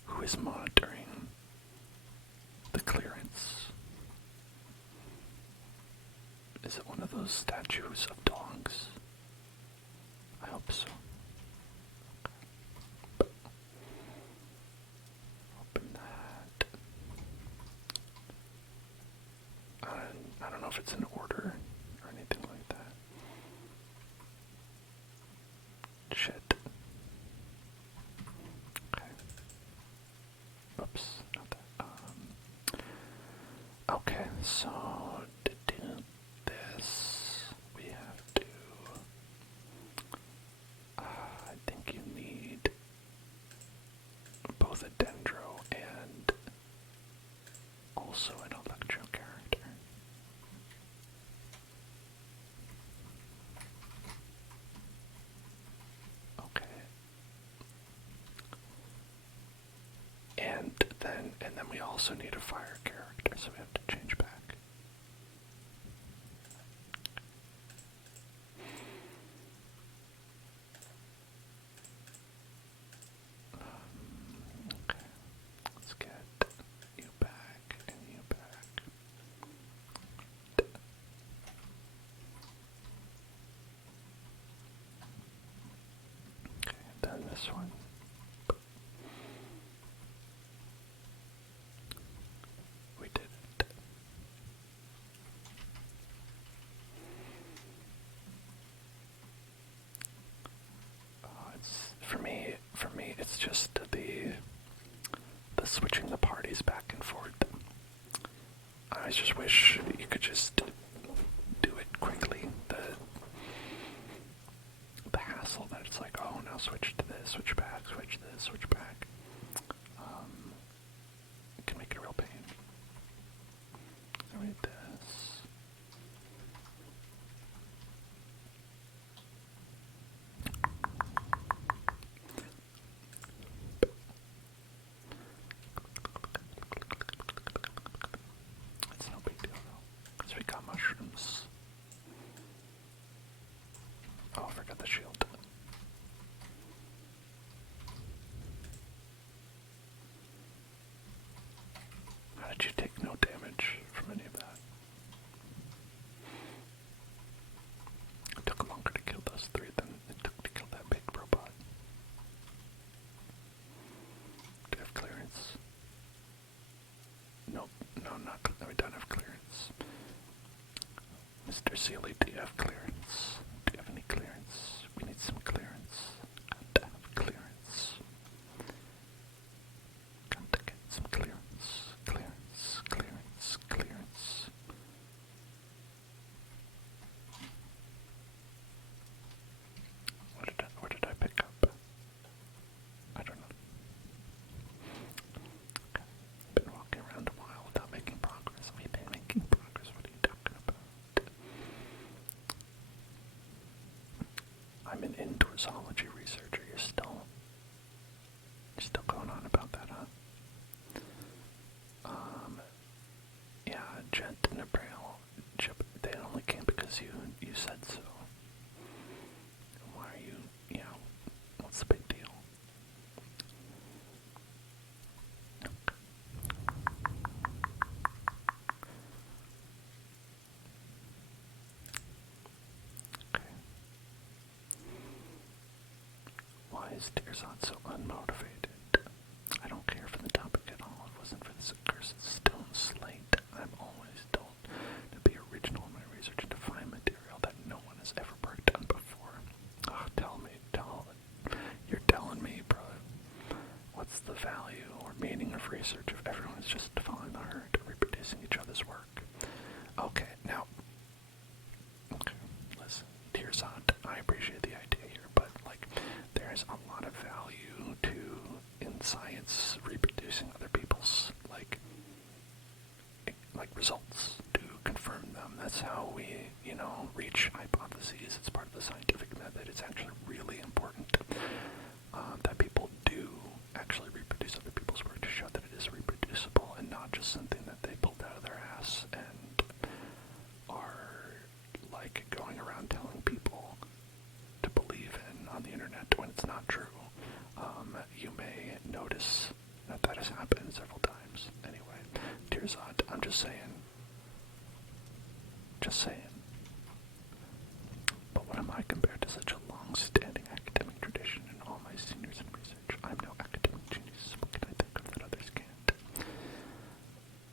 Who is monitoring the clearance? Is it one of those statues of dogs? I hope so. Open that. I don't know if it's in order or anything like that. Shit. Okay. Oops, not that. Okay, so to do this, we have to. I think you need both a dendro and also an electro character. Okay. And then we also need a fire character, so we have to change back. Okay. Let's get you back and you back. this one. We did it. For me, it's just the switching the parties back and forth. I just wish you could just do it quickly. The hassle that it's like, oh, now switch to this, switch back, switch this, switch back. It can make it a real pain. So read this. It's no big deal though, because we got mushrooms. Oh, I forgot the shield. How did you take no damage from any of that? It took longer to kill those three than it took to kill that big robot. Do you have clearance? Nope, no, we don't have clearance. Mr. Sealy, do you have clearance? Do you have any clearance? We need some clearance. Got to have clearance. Got to get some clearance. Clearance, clearance, clearance. What did I pick up? I don't know. Okay. Been walking around a while without making progress. We've been making progress. What are you talking about? I'm an indoorsology researcher. You're still going on about that, huh? Yeah, Jet and Abrail, they only came because you said so. Why are you, what's the big deal? Okay. Why is Tearsot so unmotivated? I don't care for the topic at all. If it wasn't for this accursed stone slate, I'm always told to be original in my research and to find material that no one has ever worked on before. Oh, you're telling me, bro. What's the value or meaning of research if everyone is just following the herd, reproducing each other's work? Okay, now, listen, Tearsot, I appreciate the idea here, but, there's a lot of value in science reproducing other people's, results to confirm them. That's how we, reach hypotheses. It's part of the scientific method. It's actually really important that people do actually reproduce other people's work to show that it is reproducible and not just something that they pulled out of their ass and are, going around telling people to believe in on the internet when it's not true. You may notice that has happened several times. Anyway, Tearsot, I'm just saying. But what am I compared to such a long-standing academic tradition in all my seniors in research? I'm no academic genius. What can I think of that others can't?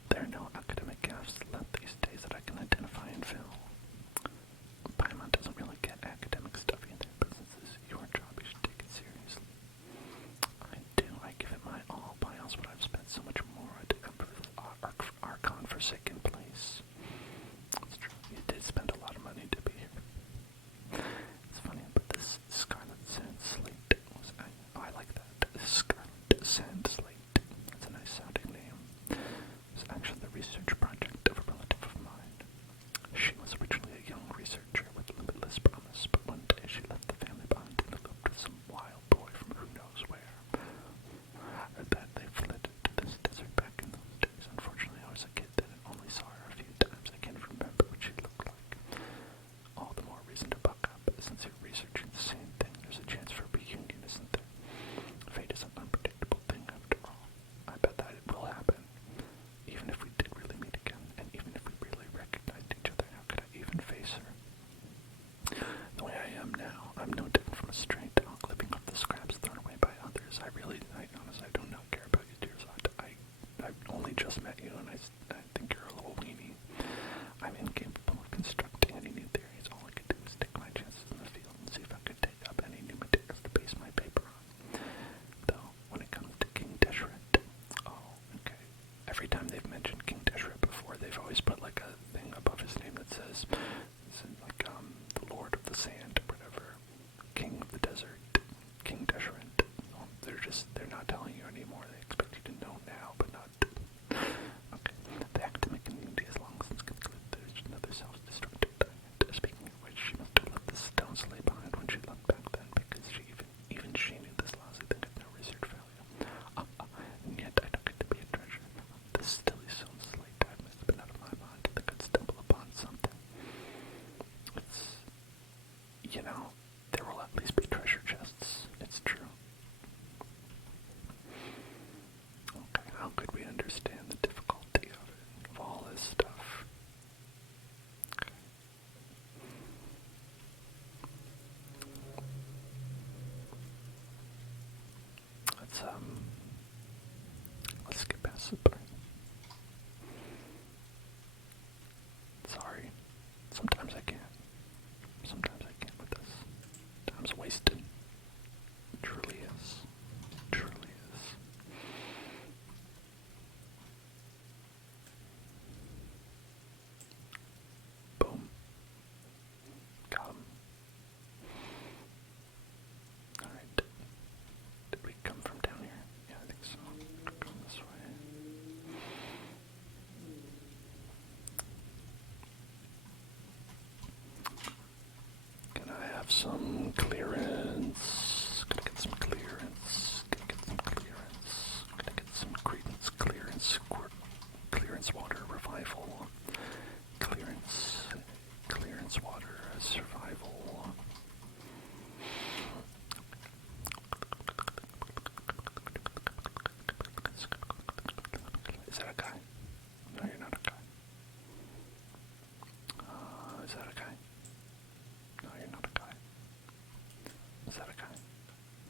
There are no academic gaps left these days that I can identify and fill. Paimon doesn't really get academic stuff either, but since this is your job, you should take it seriously. I do. I give it my all. Why else would I have spent so much more to improve our godforsaken place? It's true. You did spend a lot of money to be here. It's funny, but this stilly sounds like I've missed been out of my mind that could stumble upon something. It's, there will at least be treasure chests. It's true. Okay, how could we understand the difficulty of all this stuff? Okay. Let's get past the part. Sorry. Sometimes I can't. Sometimes I can't with this. Time's wasted. Truly is. Truly is. Boom. Got him. Alright. Did we come from down here? Yeah, I think so. Come this way. Can I have some clearance? Gotta get some clearance. Gotta get some clearance. Gotta get some credence. Clearance. Clearance water revival. Clearance. Clearance water survival. Is that a guy? No, you're not a guy. Is that a guy? No, you're not a guy. Is that a guy?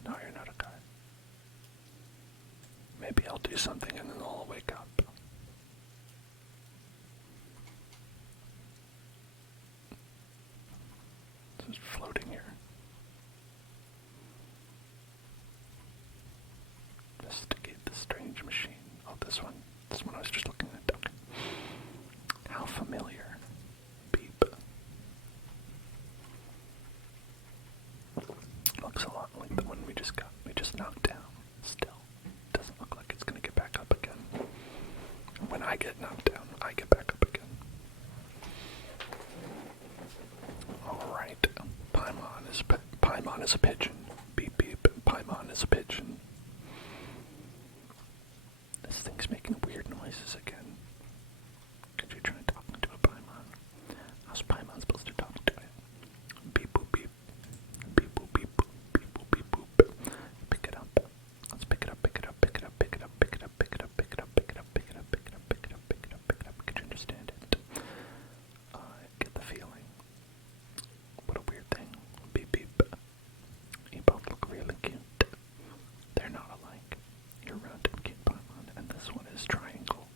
No, you're not a guy. Maybe I'll do something and then they'll wake up. Just floating here. Investigate the strange machine. Oh, this one. This one I was just looking at. Okay. How familiar. Beep. Looks a lot like the one we just got. We just knocked down. Still. Doesn't look like it's gonna get back up again. When I get knocked down, I get back up again. Alright. Paimon is a pigeon. Beep beep. Paimon is a pigeon. This thing's making weird noises again. Could you try talking to a Paimon? How's Paimon supposed to talk to it? Beep boop beep. Beep boop beep boop. Beep boop beep boop. Pick it up. Let's pick it up, pick it up, pick it up, pick it up, pick it up, pick it up, pick it up, pick it up, pick it up, pick it up, pick it up, pick it up, pick it up. Could you understand it? Get the feeling. What a weird thing. Beep beep. You both look really cute. They're not alike. You're round and cute Paimon, and this one is triangle.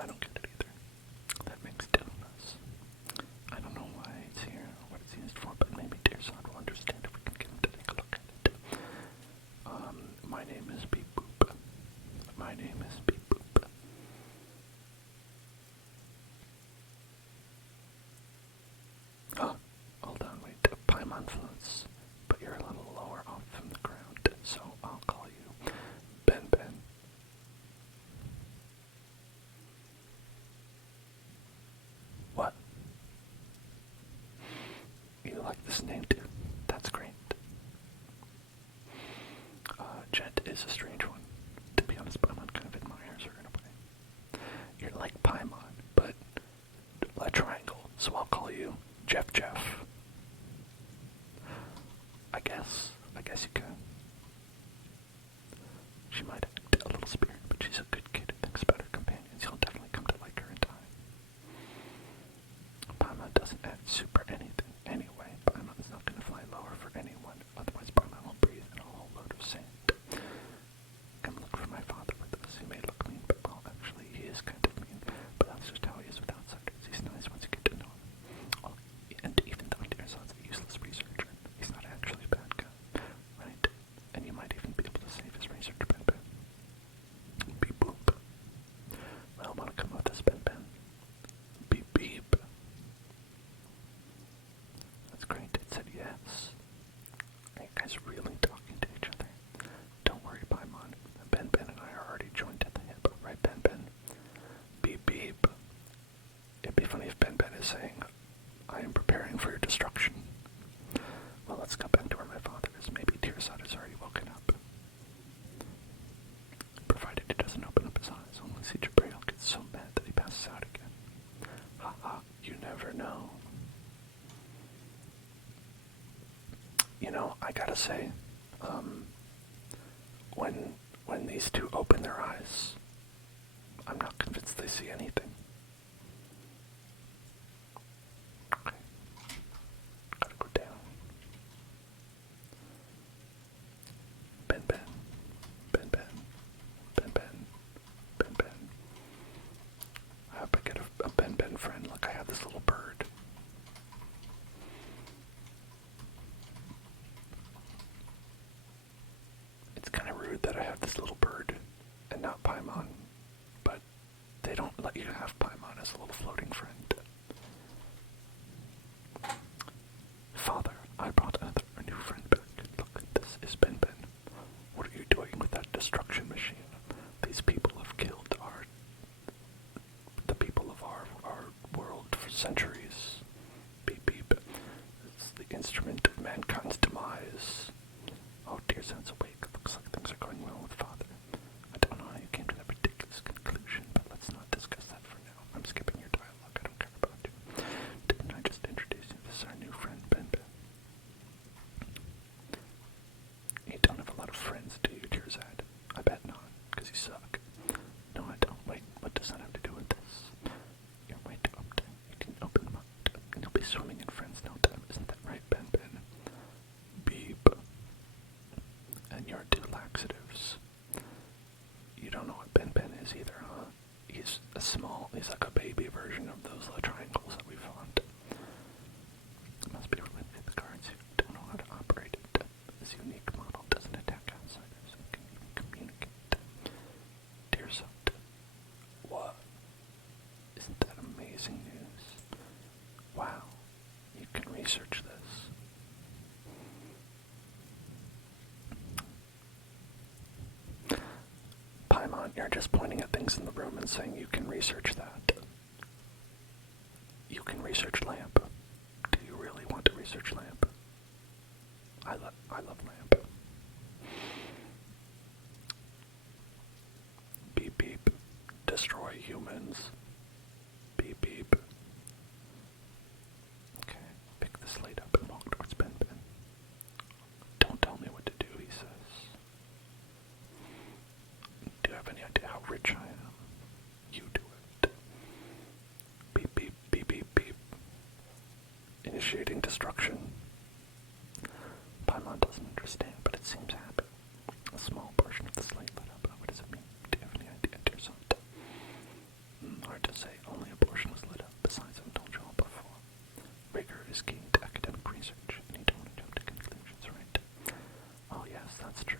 I don't get it either. That makes two of us. I don't know why it's here or what it's used for, but maybe Dearsod will understand if we can get him to take a look at it. My name is Beep Boop. My name is Beep Boop. Hold on, wait. Paimon floats, but you're a little lower off from the ground, so I'll call you Benben. What? You like this name too? That's great. Jet is a strange one. To be honest, Paimon kind of admires her in a way. You're like Paimon, but a triangle, so I'll call you Jeff. I guess you can. She might act a little spirit, but she's a good kid who thinks about her companions. You'll definitely come to like her in time. Paimon doesn't act super anything anyway. Paimon is not going to fly lower for anyone, otherwise Paimon will breathe in a whole load of sand. Come look for my father with us. He may look mean, but well, actually he is kind of mean. But that's just how he is with outsiders. He's nice once you get to know him. Oh, and even though Dearsod's a useless researcher, he's not actually a bad guy, right? And you might even be able to save his research, Benben. Beep boop. Well, wanna come with us, Benben? Beep beep. That's great. It said yes. Are you guys really talking to each other? Don't worry, Paimon. Benben and I are already joined at the hip, right, Benben? Beep beep. It'd be funny if Benben is saying, I am preparing for your destruction. Well, let's go back to where my father is. Maybe Dearsod has already woken up. provided he doesn't open up his eyes. Only see Jabrail gets so mad that he passes out again. Haha, you never know. You know, I gotta say, when these two open their eyes, I'm not convinced they see anything. Okay. Gotta go down. Benben. Benben. Benben. Benben. I hope I get a Benben friend. Look, I have this little bird. It's kind of rude that I have this little bird and not Paimon, but they don't let you have Paimon as a little floating friend. Father, I brought a new friend back. Look, this is Benben. What are you doing with that destruction machine? These people have killed the people of our world for centuries. Beep beep. It's the instrument of mankind's demise. Oh, dear sounds awake. Looks like things are going well with Father. I don't know how you came to that ridiculous conclusion, but let's not discuss that for now. I'm skipping your dialogue. I don't care about you. Didn't I just introduce you? This is our new friend, Benben. You don't have a lot of friends, do you, Tearzad? I bet not, because you suck. No, I don't. Wait, what does that have to do with this? You're way too up to eating open mind, and you'll be swimming in friends no time. Isn't that right, Benben? Beep. And you're two laxatives. You don't know what Benben is either, huh? He's like a baby version of those triangles that we found. Must be related to the cards who don't know how to operate it. This unique model doesn't attack outsiders and can even communicate. Dear son, what? Isn't that amazing news? Wow, you can research this. Paimon, you're just pointing at things in the room and saying you can research that. You can research lamp. Do you really want to research lamp? I love lamp. Beep beep. Destroy humans. Beep beep. Okay, pick the slate up and walk towards Benben. Don't tell me what to do, he says. Do you have any idea how rich I am? You do it. Beep beep beep beep beep. Initiating destruction. Paimon doesn't understand, but it seems happy. A small portion of the slate lit up. What does it mean? Do you have any idea, dear son? Hard to say. Only a portion was lit up. Besides, I've told you all before. Rigor is key to academic research, and you don't want to jump to conclusions, right? Oh yes, that's true.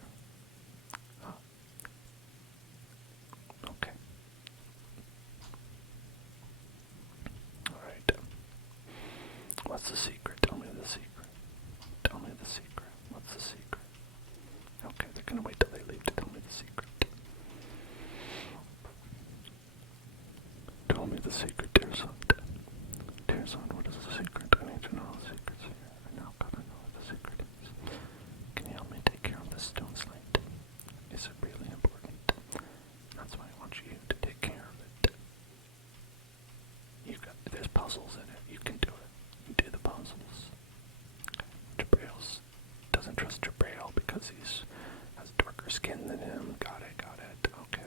Okay. Alright. What's the secret? Tell me the secret. Tell me the secret. What's the secret? Okay, they're gonna wait till they leave to tell me the secret. Tell me the secret, dear son. Dear son, what is the secret? I need to know the secrets here. I now gotta know what the secret is. Can you help me take care of this stone slate? Is it really important? That's why I want you to take care of it. There's puzzles in it. You can do it. You do the puzzles. Okay. Jabrail doesn't trust Jabrail because he's has darker skin than him. Got it, got it. Okay.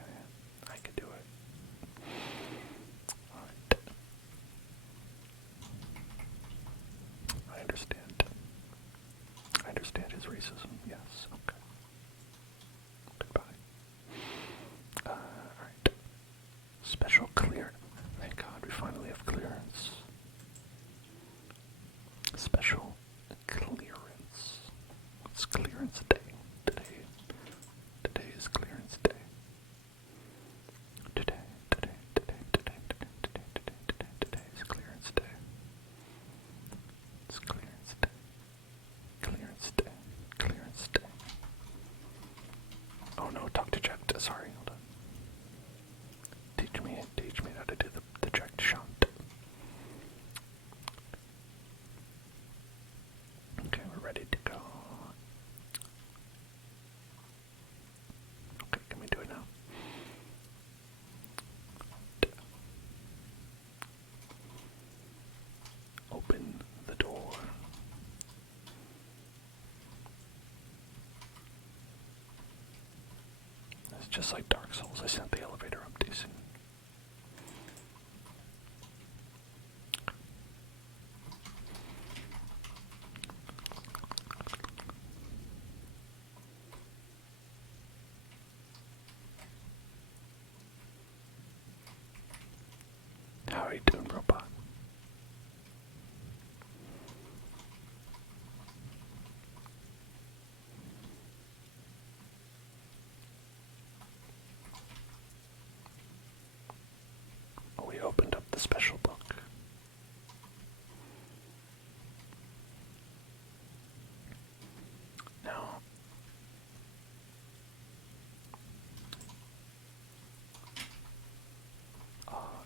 I can do it. Alright. I understand. I understand his racism. Yes. Okay. Goodbye. Alright. Special clear. Thank God we finally have clearance. Special clearance. What's clearance day? Today is clearance day. Today is clearance day. It's clearance day. Clearance day. Clearance day. Oh no, talk to Jack. Sorry, hold on. Teach me how to do the Jack shot. Okay, we're ready to go. Okay, can we do it now? It's just like Dark Souls. I sent the elevator up too soon. How are you doing, robot? Oh, we opened up the special book. Now,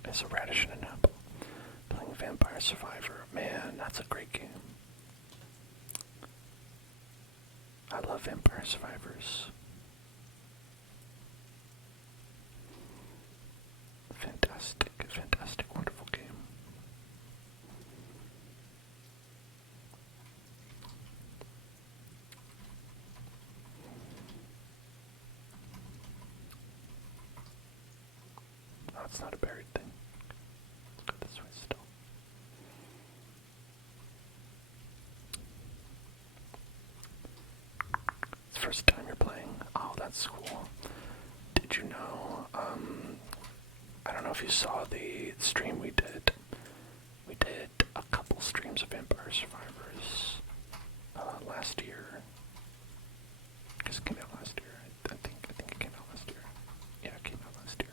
it's a radish and an apple. Playing Vampire Survivor. Man, that's a great game. I love Vampire Survivors. Fantastic, fantastic, wonderful game. Oh, it's not a buried thing. Let's go this way still. It's the first time you're playing. Oh, that's cool. Did you know, I don't know if you saw the stream we did. We did a couple streams of Vampire Survivors last year. Because it came out last year. I think it came out last year. Yeah, it came out last year.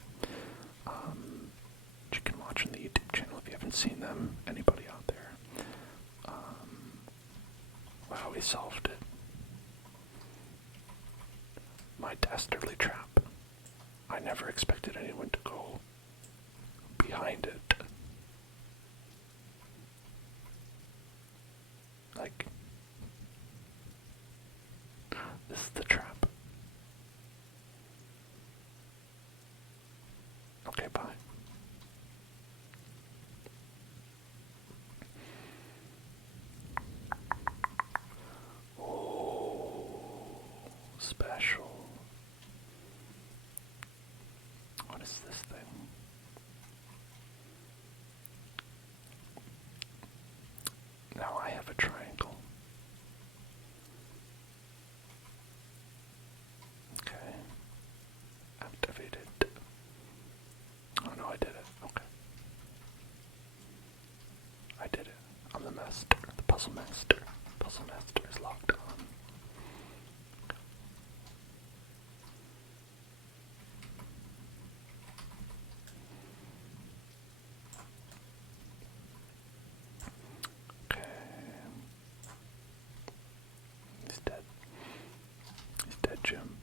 You can watch on the YouTube channel if you haven't seen them. Anybody out there? Wow, we solved it. My dastardly trap. I never expected anyone to go behind it. Like, this is the trap. Okay, bye. Oh, special. What is this thing? Now I have a triangle. Okay. Activated. Oh no, I did it. Okay. I did it. I'm the master. The puzzle master. Puzzle master is locked on. Okay. He's dead. He's dead, Jim.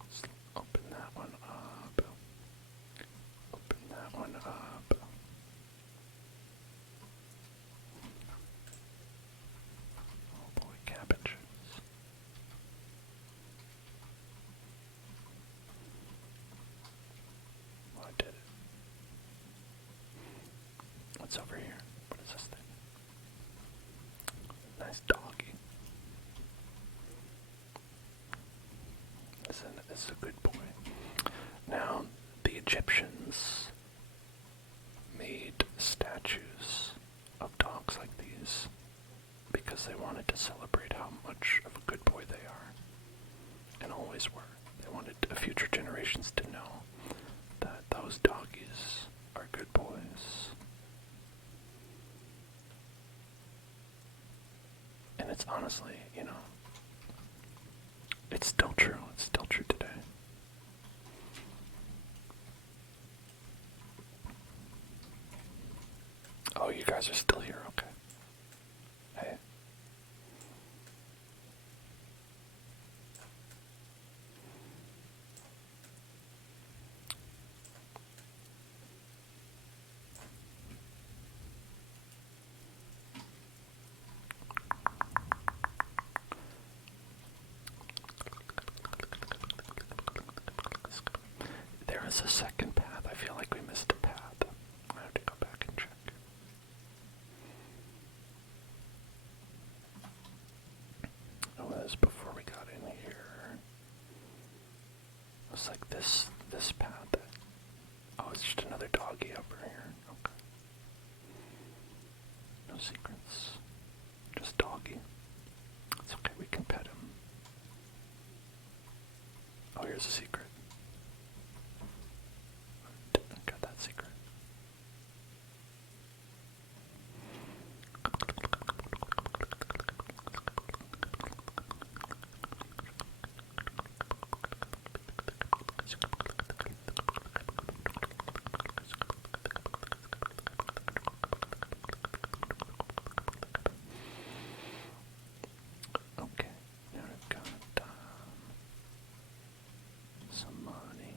Let's open that one up. Open that one up. Oh boy, cabbage. Oh, I did it. What's over here? What is this thing? Nice doggy. This is a good boy. Now, the Egyptians made statues of dogs like these because they wanted to celebrate how much of a good boy they are, and always were. They wanted future generations to know that those doggies are good boys. And it's honestly, it's still true. It's still true today. Oh, you guys are still here, okay. Hey. There is a second path. I feel like we missed a path. I have to go back and check. was before we got in here. It was like this path. Oh, it's just another doggy over here. Okay. No secrets. Just doggy. It's okay, we can pet him. Oh, here's a secret. Got that secret. Okay, now I've got some money.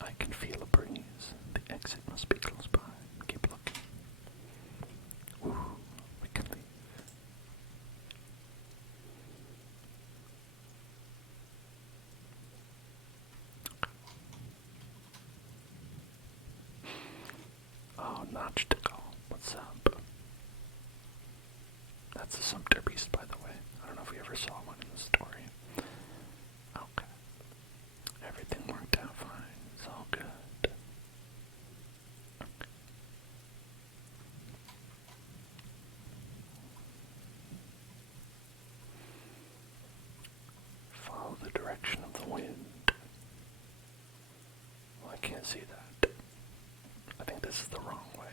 I can feel a breeze. The exit must be close by. Keep looking. Ooh, we can leave. Oh, Notch to go. What's up? That's a Sumpter Beast, by the way. I don't know if we ever saw one in the story. Okay. Everything worked out fine. It's all good. Okay. Follow the direction of the wind. Well, I can't see that. I think this is the wrong way.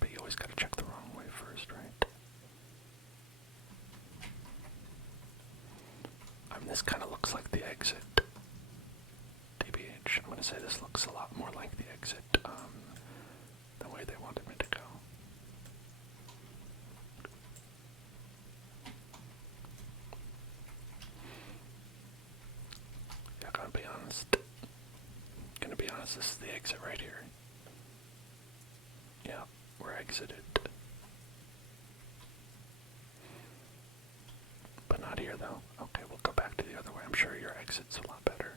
But you always gotta check the wrong way first, right? This kind of looks like the exit. TBH, I'm gonna say this looks a lot more like the exit, the way they wanted me to go. Yeah, gonna be honest, this is the exit right here. Yeah, we're exited. But not here, though. Okay, we'll go back to the other way. I'm sure your exit's a lot better.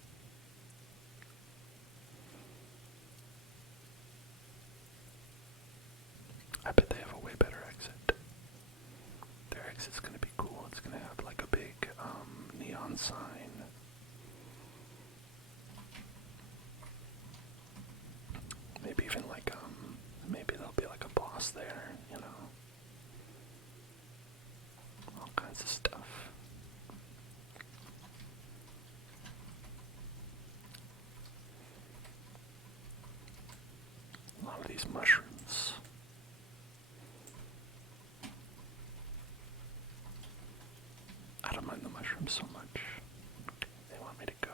I bet they have a way better exit. Their exit's gonna be cool. It's gonna have like a big, neon sign. Maybe even like, maybe there'll be like a boss there, you know. All kinds of stuff. A lot of these mushrooms. I don't mind the mushrooms so much. They want me to go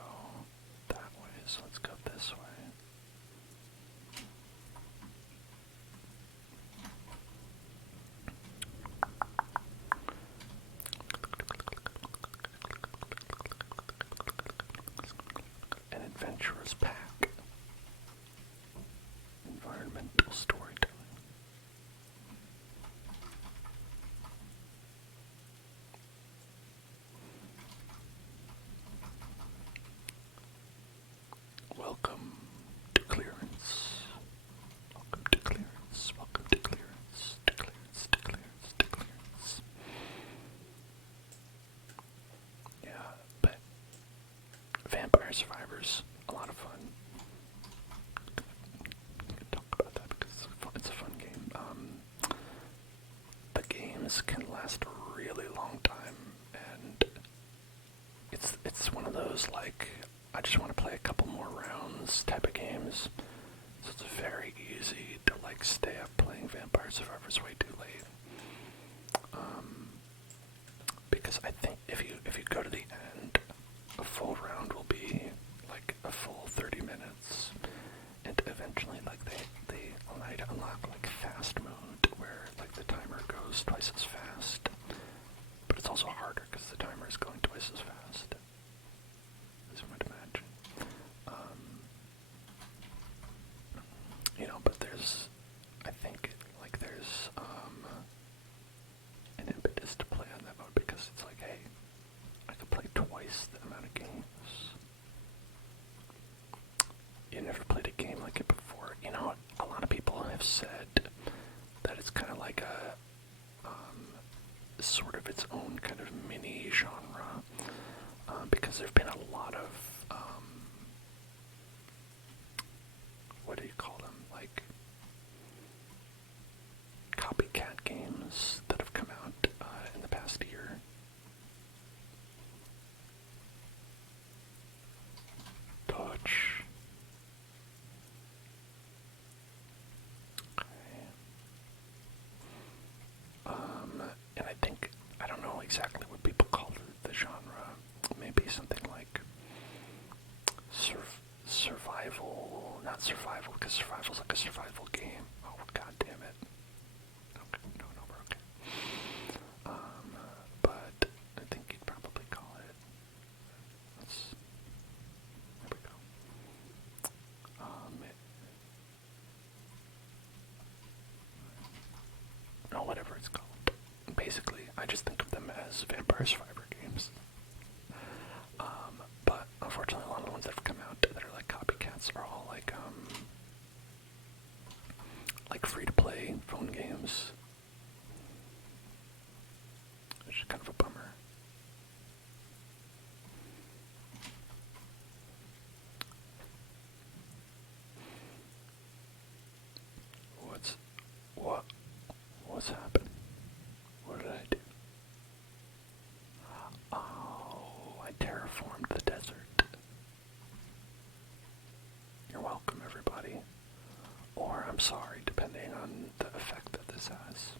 that way, so let's go this way. An adventurous pack. Environmental storytelling. Welcome to clearance. Welcome to clearance. Welcome to clearance. To clearance. To clearance. To clearance. Yeah, but Vampire Survivors, a lot of fun. I can talk about that because it's a fun game. The games can last a really long time, and it's one of those like I just want to play a couple more rounds type of games. So it's very easy to like stay up playing Vampire Survivors way too late. Because I think if you go to the end, a full round will be like a full 30 minutes, and eventually like they allow you to unlock like fast mode where like the timer goes twice as fast, but it's also harder because the timer is going twice as fast, as you might imagine. You know, but I think like there's an impetus to play on that mode because it's like, hey, I could play twice the amount of games. you never played a game like it before. You know, a lot of people have said that it's kind of like sort of its own kind of mini genre, because there've been a lot of what do you call them, like copycat games that have come out in the past year. Touch. Okay. And I think, I don't know exactly what people call the genre. Maybe something like survival, not survival, because survival's like a survival game. Oh, god damn it. Okay, no, we're okay. But I think you'd probably call it, there we go. No, whatever it's called. Basically, I just think of them as Vampire Survivor games. But unfortunately, a lot of the ones that have come out that are like copycats are all like free-to-play phone games, which is kind of a bummer. What's happened? What did I do? Oh, I terraformed the desert. You're welcome, everybody. Or I'm sorry, depending on the effect that this has.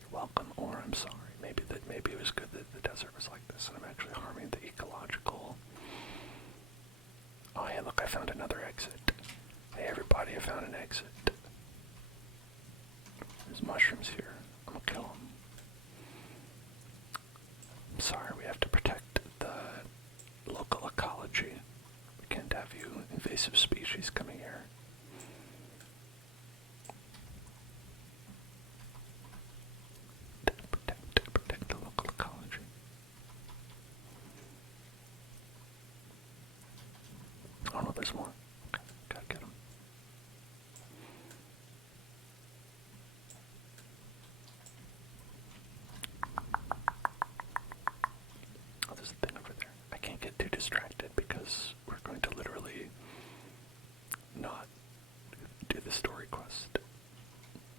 You're welcome, or I'm sorry. Maybe it was good that the desert was like this, and I'm actually harming the ecological. Oh, hey, look, I found another exit. Hey, everybody, I found an exit. There's mushrooms here. I'm gonna kill them. I'm sorry, we have to protect the local ecology. We can't have you invasive species coming here. Protect the local ecology. Oh no, there's more. Okay, gotta get them. Oh, there's a thing over there. I can't get too distracted because we're going to literally not do the story quest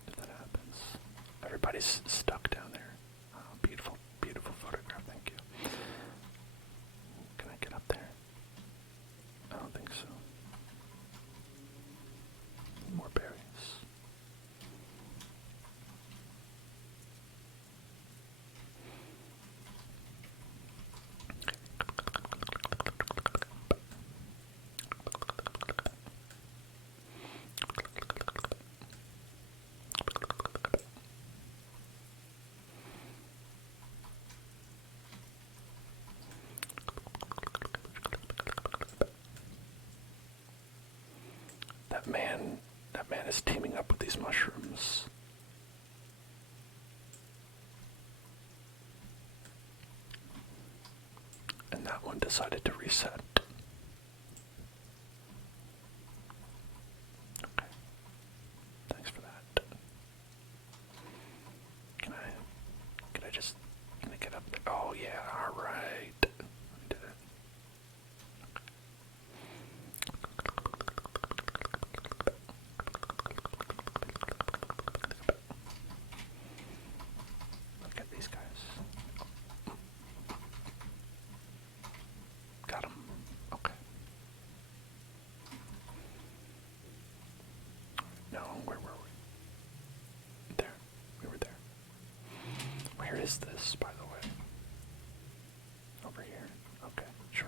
if that happens. Everybody's stuck down there. Oh, beautiful, beautiful photograph, thank you. Can I get up there? I don't think so. More berries. That man is teaming up with these mushrooms. And that one decided to reset. Okay. Thanks for that. Can I get up there? Oh yeah, alright. I did it. Look at these guys. Got him. Okay. No, where were we? There. We were there. Where is this, by the way? Over here. Okay, sure.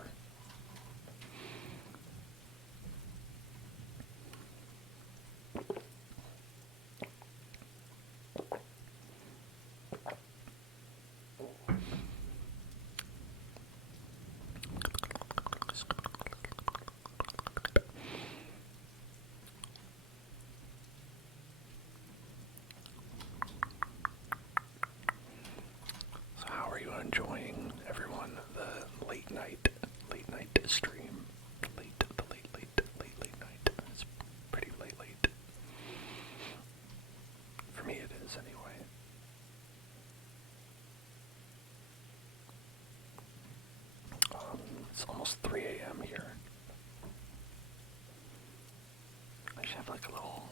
almost 3 a.m. here. I should have like a little,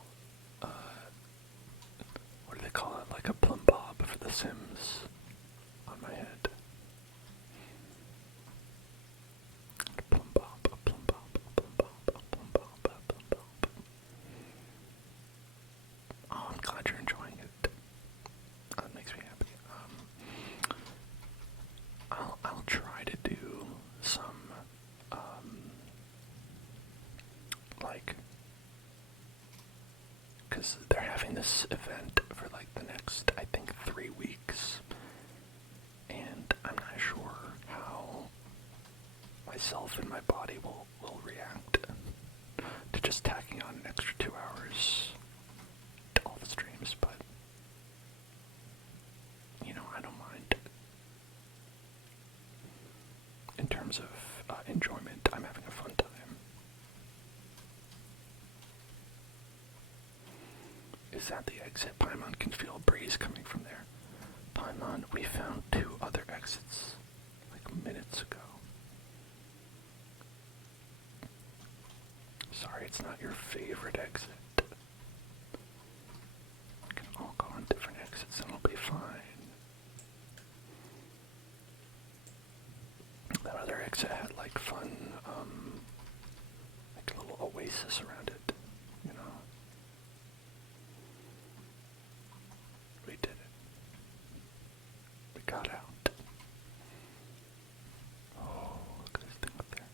what do they call it? Like a plumb bob for The Sims on my head. A plumb bob, a plumb bob, a plumb bob, a plumb bob, a plumb bob. Oh, I'm glad you're enjoying it. That makes me happy. I'll try to do some, like, because they're having this event for like the next, I think, 3 weeks, and I'm not sure how myself and my body will react to just tacking on an extra 2 hours to all the streams, but, you know, I don't mind. In terms of enjoyment, I'm having a fun time. Is that the exit? Paimon can feel a breeze coming from there. Paimon, we found 2 other exits, like minutes ago. Sorry, it's not your favorite exit. We can all go on different exits and it'll be fine. That other exit had like fun, like a little oasis around it, you know? We did it. We got out. Oh, look at this thing up there.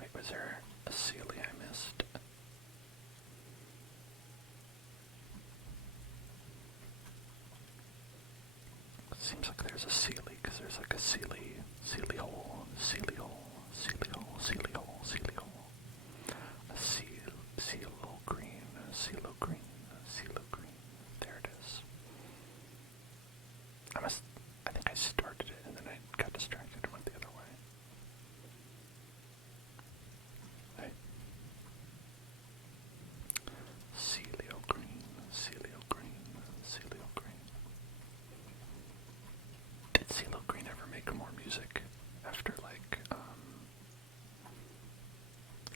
Wait, was there a Sealy I missed? Seems like there's a Sealy, because there's like a Sealy hole, Sealy hole, Sealy hole, Sealy hole, Sealy hole. A Sealo green, Sealo green, Sealo green. There it is. I think I started it and then I got distracted and went the other way. Hey. Sealio green, Sealio green, Sealio green. Did CeeLo Green ever make more music after, like,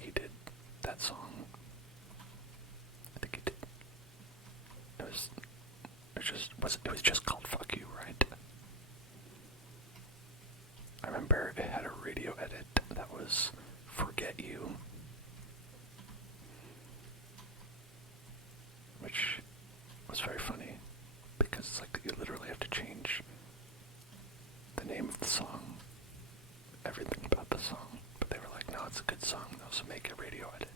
he did that song? I think he did. It was just called Fuck You, right? I remember it had a radio edit that was Forget You, which was very funny because it's like you literally have to change the name of the song, everything about the song, but they were like, no, it's a good song though, so make a radio edit.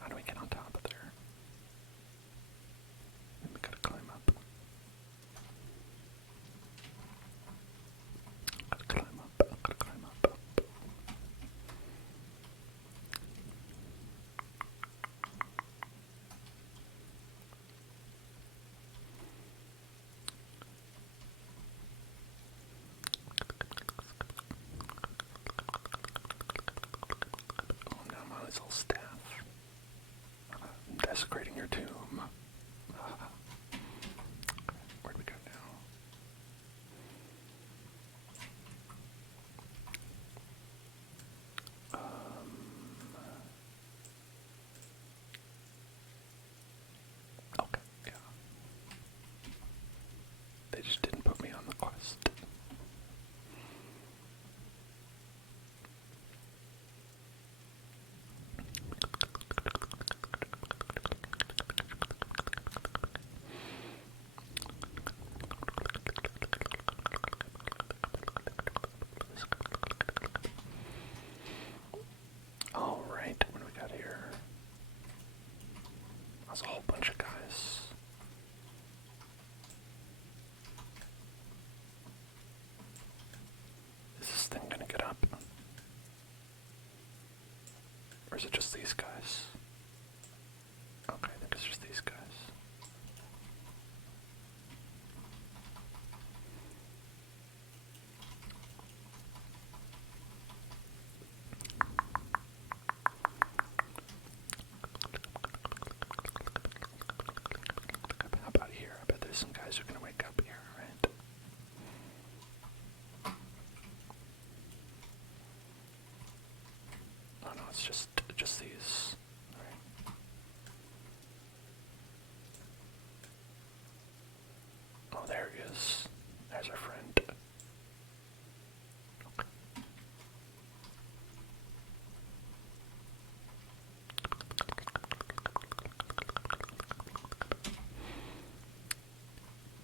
How do we get on top of there? Then we gotta climb up. Gotta climb up, gotta climb up. Oh, now I'm on his little staff. Desecrating your tomb. Where'd we go now? Okay, yeah. They just didn't put me on the quest. Alright, what do we got here? That's a whole bunch of guys. Is this thing gonna get up? Or is it just these guys? Okay, I think it's just these guys. just these. Right. Oh, there he is. There's our friend. Okay.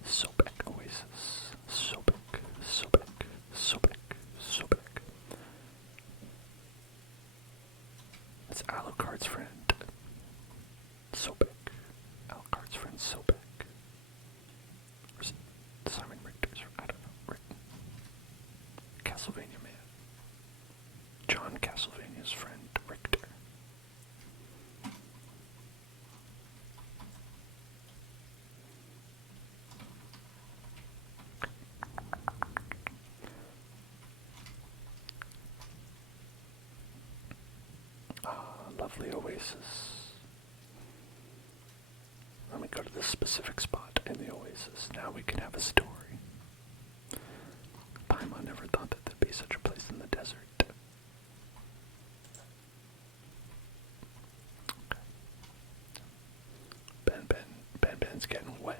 Sobek Oasis. Sobek, Sobek, Sobek, Sobek. It's Alucard's friend. Sobek. Alucard's friend Sobek. Or is it Simon Richter's? I don't know. Right. Castlevania man. John Castlevania's friend Richter. Lovely oasis. Let me go to this specific spot in the oasis. Now we can have a story. Paimon never thought that there'd be such a place in the desert. Okay. Benben's getting wet.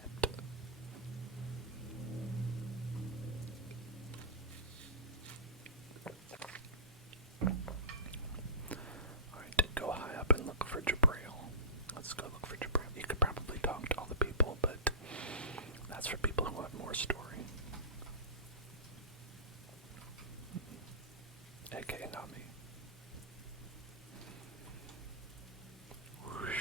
Go high up and look for Jabrail. Let's go look for Jabrail. You could probably talk to all the people, but that's for people who want more story. AKA not me. Whoosh.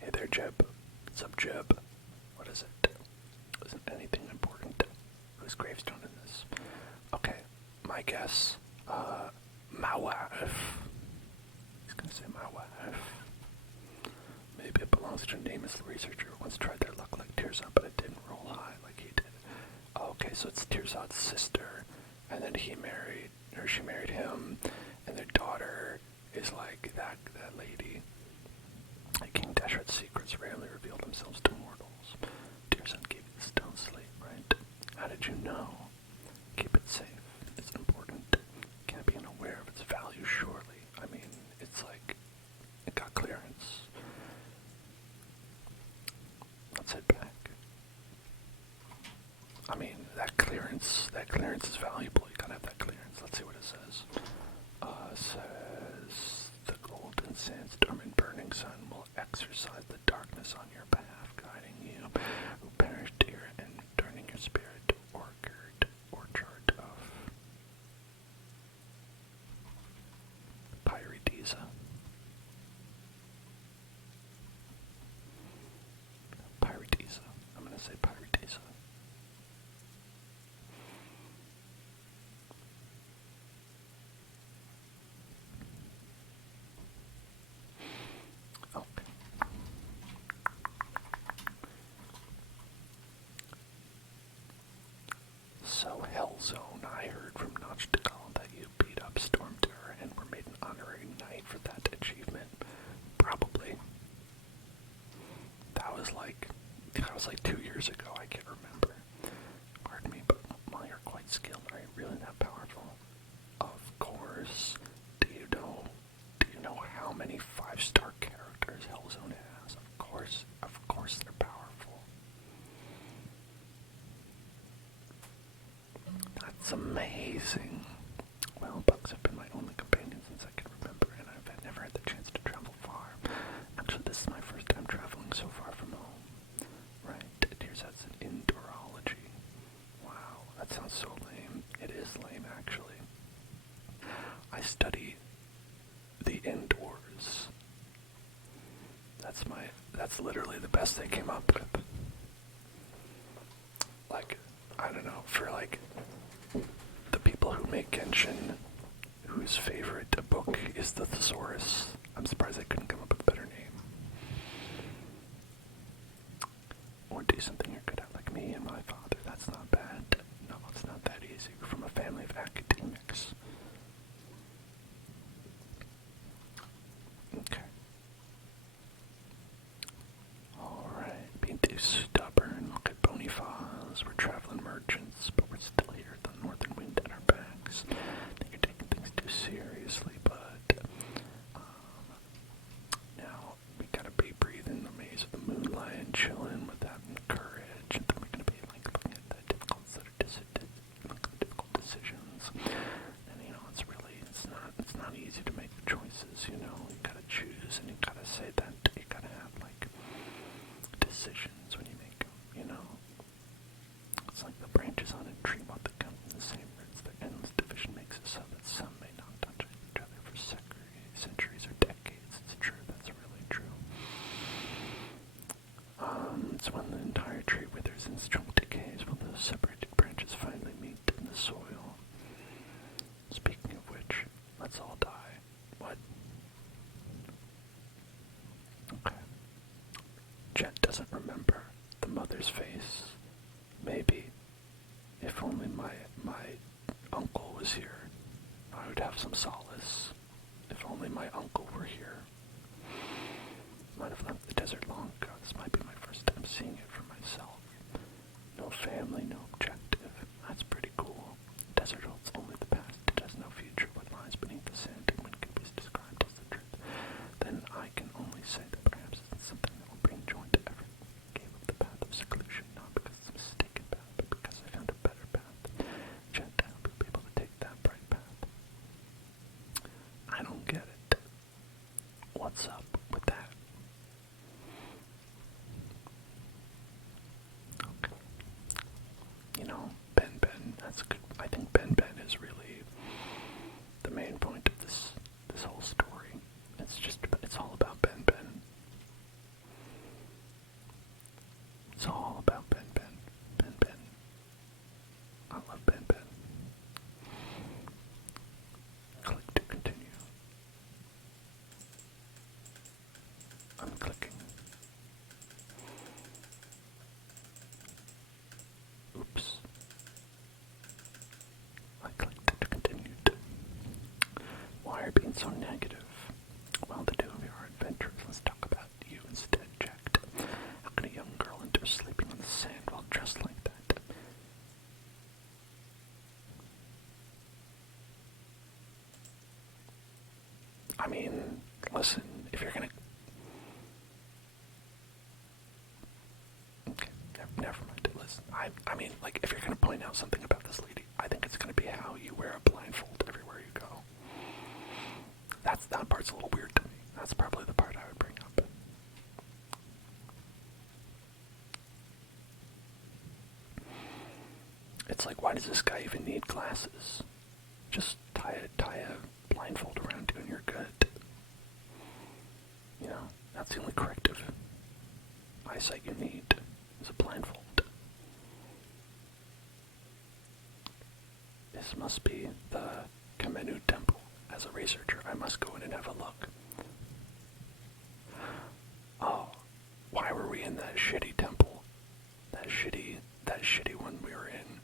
Hey there, Jeb. What's up, Jeb? What is it? Isn't anything important? Whose gravestone in this? Okay, my guess. My wife. He's gonna say my wife. Maybe it belongs to a nameless researcher who once tried their luck like Tirzat, but it didn't roll high like he did. Okay, so it's Tirzat's sister, and then she married him, and their daughter is like that lady. King Dashret's secrets rarely reveal themselves to mortals. Tirzat gave you the stone slate, right? How did you know? Keep it safe. It's important. Can't be unaware of its value, surely. I mean, it's like, it got clearance. Let's head back. I mean, that clearance is valuable. You gotta have that clearance. Let's see what it says. Says, the golden sandstorm and burning sun will exorcise the darkness on your behalf, guiding you, who perished here and turning your spirit to orchard of Pyridisa. Pyridisa. I'm gonna say Pyridisa. Okay. So, Hellzone, I heard from Notchtakal that you beat up Stormterror and were made an honorary knight for that achievement. Probably. That was like 2 years ago, I can't remember. Pardon me, but while you're quite skilled, are you really that powerful? Of course. Do you know how many 5-star characters Hellzone has? Of course they're powerful. That's amazing. Well, bugs have been my only companion since I can remember, and I've never had the chance to travel far. Actually, this is my first time traveling so far from home. Right, Tirzat's an indoorology. Wow, that sounds so lame. It is lame, actually. I study the indoors. That's literally the best they came up with. Like, I don't know, for like the people who make Genshin, whose favorite book is the Thesaurus, I'm surprised they couldn't come up with a better name. Or do something you're good at, like me and my father. That's not bad. No, it's not that easy. We're from a family of academics. Okay. sun and tree both come from the same roots. Their endless division makes it so that some may not touch each other for centuries or decades. It's true, that's really true. It's when the entire tree withers and strong decays, when those separated branches finally meet in the soil. Speaking of which, let's all die. What? Okay. Jet doesn't remember the mother's face. Maybe. If only my uncle was here, I would have some solace. If only my uncle were here. Might have left the desert long ago. This might be my first time seeing it for myself. No family, no objective. That's pretty cool. The desert holds only the past. It has no future. What lies beneath the sand and when can be described as the truth. Then I can only say that perhaps it's something that will bring joy to everyone. I gave up the path of seclusion, not because it's a mistaken path, but because I found a better path. Jet to help you be able to take that bright path. I don't get it. What's up with that? Okay. You know, Benben, that's good. I think Benben is really the main point of this whole story. It's all about Benben. It's all about Benben. Benben. I love Benben. Click to continue. I'm clicking. Oops. I clicked to continue. Why are you being so negative? Well, the two of you are adventurers. Let's talk about you instead, Jack. How can a young girl endure sleeping on the sand while dressed like that? I mean, listen, if you're gonna... Okay, never mind. Listen, I mean, like, if you're gonna point out something about this lady, I think it's gonna be how you wear a blindfold everywhere you go. That part's a little weird to me. That's probably the part I would bring up. It's like, why does this guy even need glasses? Just tie a blindfold around you and you're good. You know, that's the only corrective eyesight you need, is a blindfold. This must be the Kamenu Temple. As a researcher, I must go in and have a look. Oh, why were we in that shitty temple? That shitty one we were in.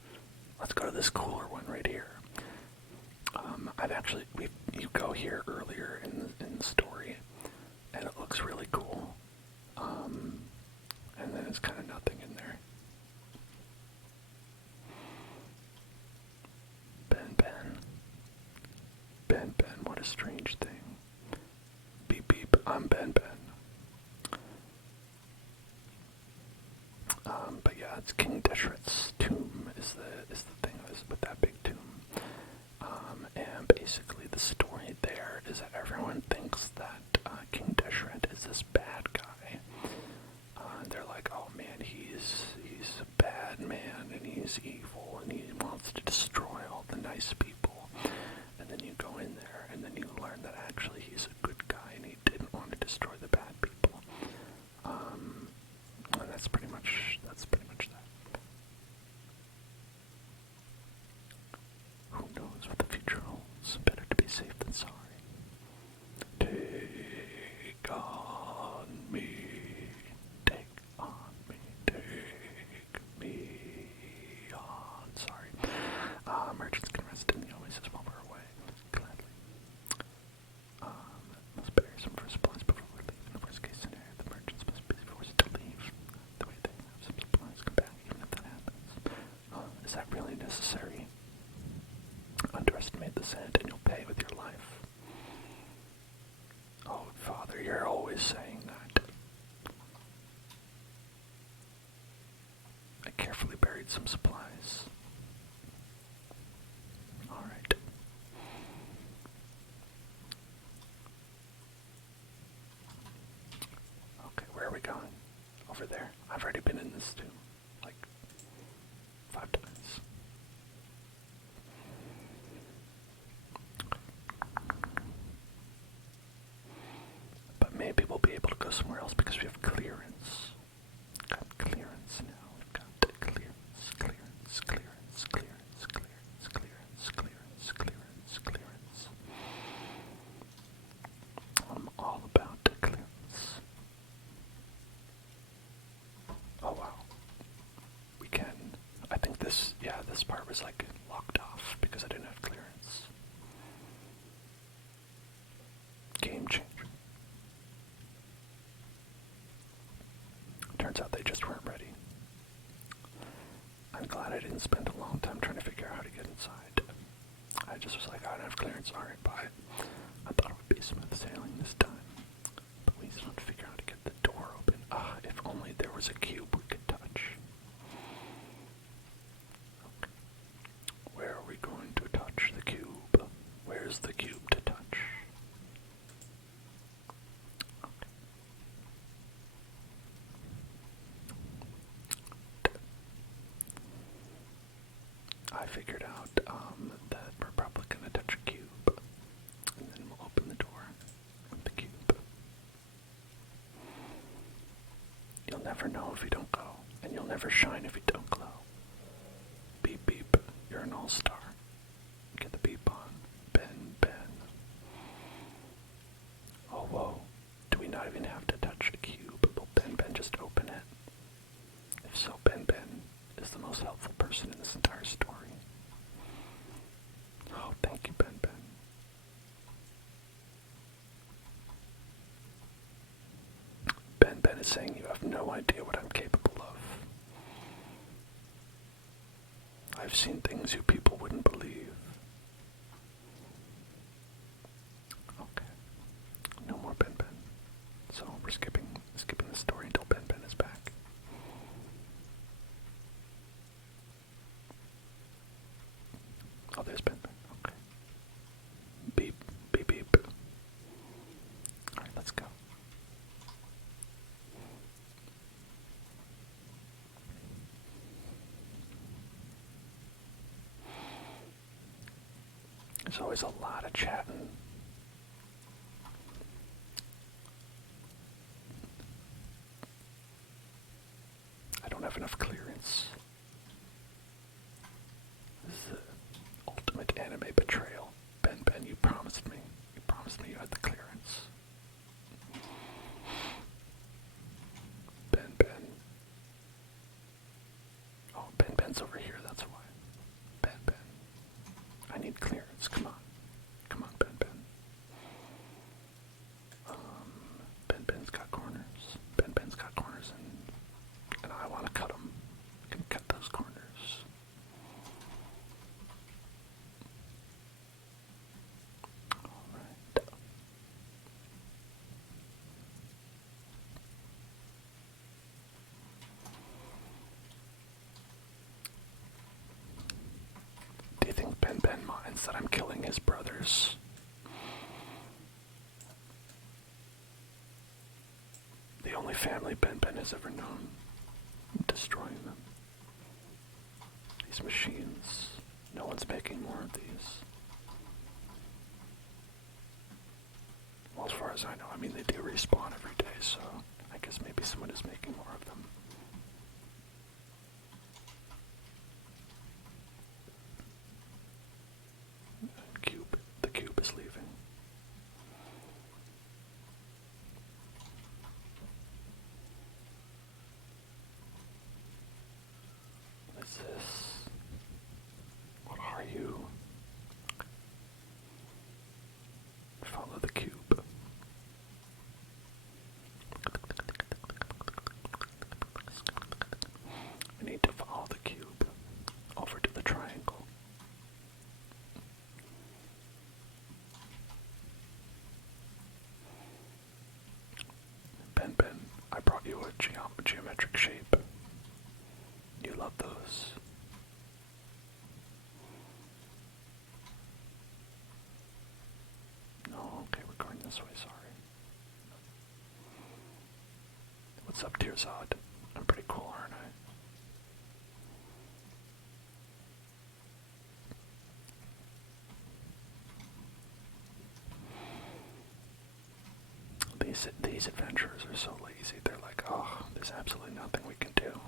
Let's go to this cooler one right here. You go here earlier in the story, and it looks really cool. And then it's kind of nothing in there. Benben, what a strange thing. Beep beep, I'm Benben. But yeah, it's King Deshret's tomb is the thing with that big tomb. And basically the story there is that everyone thinks that King Deshret is this bad guy. They're like, oh man, he's a bad man and he's evil and he wants to destroy all the nice people. And then you go in there and then you learn that actually he's a good guy and he didn't want to destroy the bad people. And that's pretty much that. Who knows what the future holds? Better to be safe than sorry. Take on me, take on me, take me on. Sorry. Merchants can rest in the oasis while we're away. Gladly. Must bury some for supplies before we leave. In the worst case scenario, the merchants must be forced to leave. The way they have some supplies come back, even if that happens. Is that really necessary? Underestimate the sand and you'll pay with your life. Oh, Father, you're always saying that. I carefully buried some supplies. Alright. Okay, where are we going? Over there. I've already been in this tomb, like 5 times. maybe we'll be able to go somewhere else because we have clearance. Got clearance now. We've got clearance, clearance, clearance, clearance, clearance, clearance, clearance, clearance, clearance. I'm all about the clearance. Oh wow. We can. I think this, yeah, this part was like locked off because I didn't have clearance. Game changer. Turns out they just weren't ready. I'm glad I didn't spend a long time trying to figure out how to get inside. I just was like, I don't have clearance, alright, bye. I thought it would be smooth sailing this time. But we still have to figure out how to get the door open. If only there was a cube we could touch. Okay. Where are we going to touch the cube? Where's the cube to touch? I figured out that we're probably going to touch a cube, and then we'll open the door with the cube. You'll never know if you don't go, and you'll never shine if you don't glow. Beep beep, you're an all-star. Get the beep on. Ben. Oh whoa, do we not even have to touch the cube? Will Ben just open it? If so, Ben is the most helpful person in this entire story. Oh, thank you, Ben. Ben is saying you have no idea what I'm capable of. I've seen things you people wouldn't believe. Okay. No more Ben. So we're skipping the story until Ben is back. Oh, there's Ben. Okay. Beep. Alright, let's go. There's always a lot of chatting. I don't have enough clearance. This is the ultimate anime betrayal. Ben, you promised me. You promised me you had the clearance. Ben. Oh, Ben's over here, that's why. Ben. I need clearance, come on. Come on, Ben. Ben's got corners. Ben's got corners, and I want to cut them. I can cut those corners. Alright. Do you think Ben minds that I'm killing his brothers? The only family Ben has ever known. I'm destroying them. These machines. No one's making more of these. Well, as far as I know, I mean, they do respawn every day, so I guess maybe someone is making more of them. The cube is leaving. What is this? What are you? Follow the cube. We need to follow the cube over to the triangle. Ben, I brought you a geometric shape. You love those. No, okay, we're going this way, sorry. What's up, Tearzod? I'm pretty cool, aren't I? these adventurers are so lazy. They're like, oh, there's absolutely nothing we can do.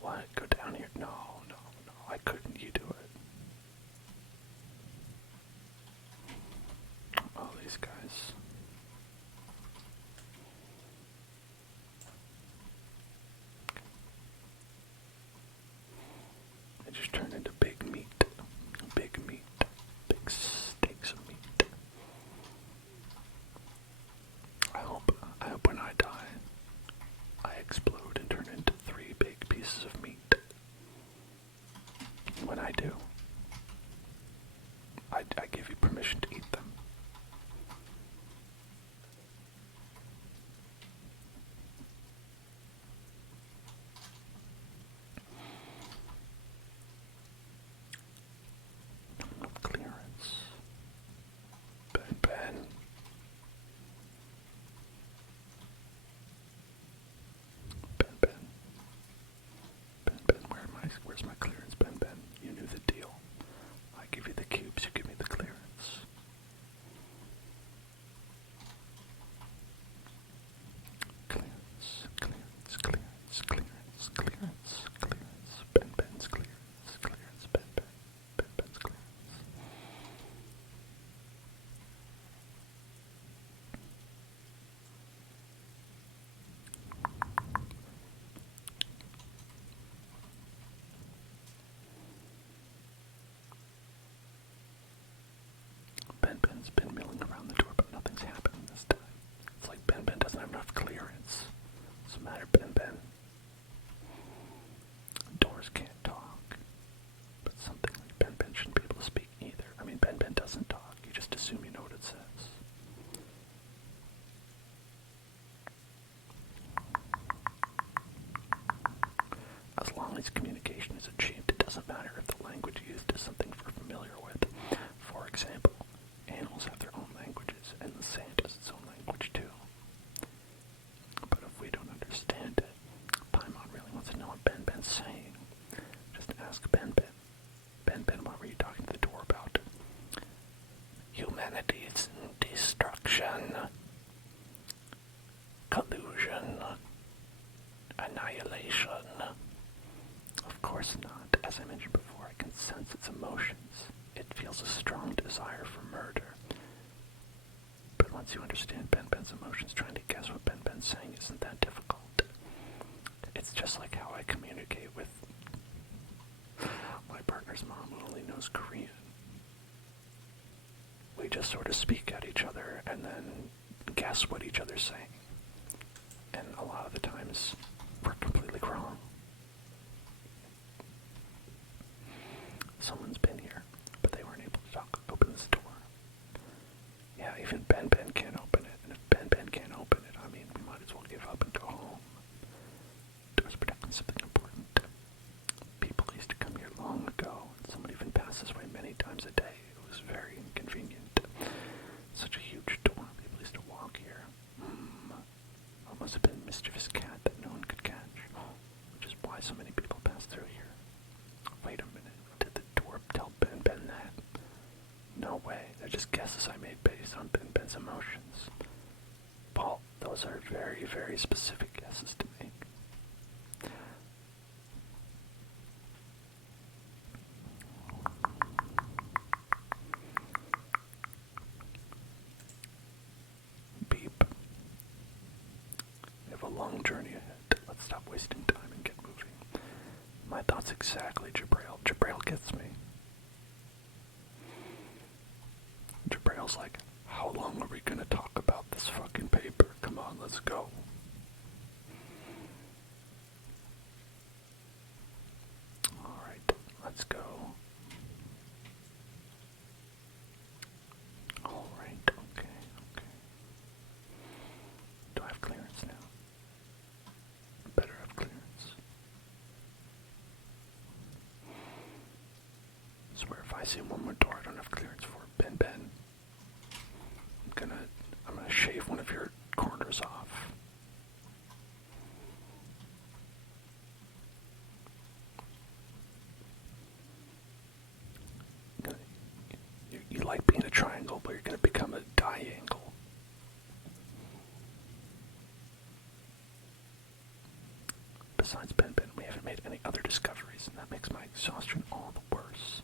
What? Go down here? No, no, no. I couldn't. You do it. Oh, these guys. They just turned into big meat. Big meat. Big steaks of meat. I hope when I die, I explode and turn into 3 big pieces of meat. When I do, I give you permission to eat them. Clearance. Ben. Where's my clearance, Ben? You knew the deal. I give you the cubes, you give me the clearance. Clearance. Ben's clearance. Ben's clearance. Ben's been milling around the door, but nothing's happening this time. It's like Ben doesn't have enough clearance. What's the matter, Ben? Doors can't talk. But something like Ben shouldn't be able to speak either. I mean, Ben doesn't talk. You just assume you know what it says. As long as communication is achieved, it doesn't matter if the language used is something we're familiar with. For example, animals have their own languages, and the sand has its own language too. But if we don't understand it, Paimon really wants to know what Ben's saying. Just ask Ben. Ben, what were you talking to the door about? Humanity's destruction, collusion, annihilation. Of course not. As I mentioned before, I can sense its emotions. It feels a strong desire for murder. But once you understand Ben's emotions, trying to guess what Ben's saying isn't that difficult. It's just like how I communicate with my partner's mom, who only knows Korean. We just sort of speak at each other and then guess what each other's saying. And a lot of the times, we're completely wrong. Someone's been here, but they weren't able to open this door. Yeah, even Ben can't open it, and if Ben can't open it, I mean, we might as well give up and go home. Door's protecting something important. People used to come here long ago, and someone even passed this way many times a day. It was very inconvenient. Such a huge door, people used to walk here. It must have been a mischievous cat that no one could catch, which is why so many people pass through here. Wait a minute, did the door tell Ben that? No way, they're just guesses I made based on Ben's emotions. Paul, those are very, very specific guesses to make. Beep. We have a long journey ahead. Let's stop wasting time and get moving. My thoughts exactly, Jabrail. Jabrail gets me. Jabrail's like, how long are we gonna talk about this fucking paper? Come on, let's go. Alright, let's go. Alright, okay. Do I have clearance now? Better have clearance. I swear if I see one more door I don't have clearance for, Ben. I'm gonna shave one of your corners off. You like being a triangle, but you're gonna become a triangle. Besides Benben, we haven't made any other discoveries, and that makes my exhaustion all the worse.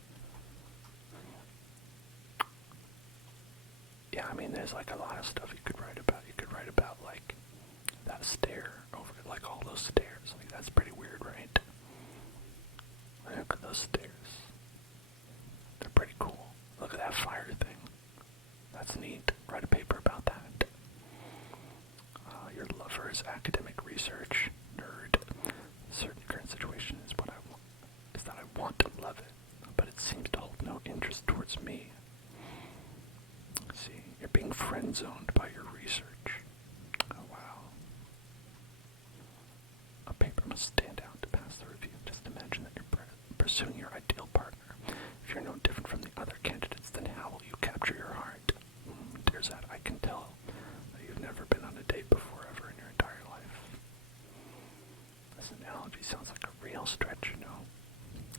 Yeah, I mean, there's like a lot of stuff you could write about. You could write about like that stair over, like all those stairs. Like that's pretty weird, right? Look at those stairs. They're pretty cool. Look at that fire thing. That's neat. Write a paper about that. Your lover's academic research, nerd. Certain current situation is what I want. Is that I want to love it, but it seems to hold no interest towards me. See, you're being friend-zoned by your research. Oh wow. A paper must stand out to pass the review. Just imagine that you're pursuing your ideal partner. If you're no different from the other candidates, then how will you capture your heart? Dear Zad, I can tell that you've never been on a date before ever in your entire life. This analogy sounds like a real stretch, you know.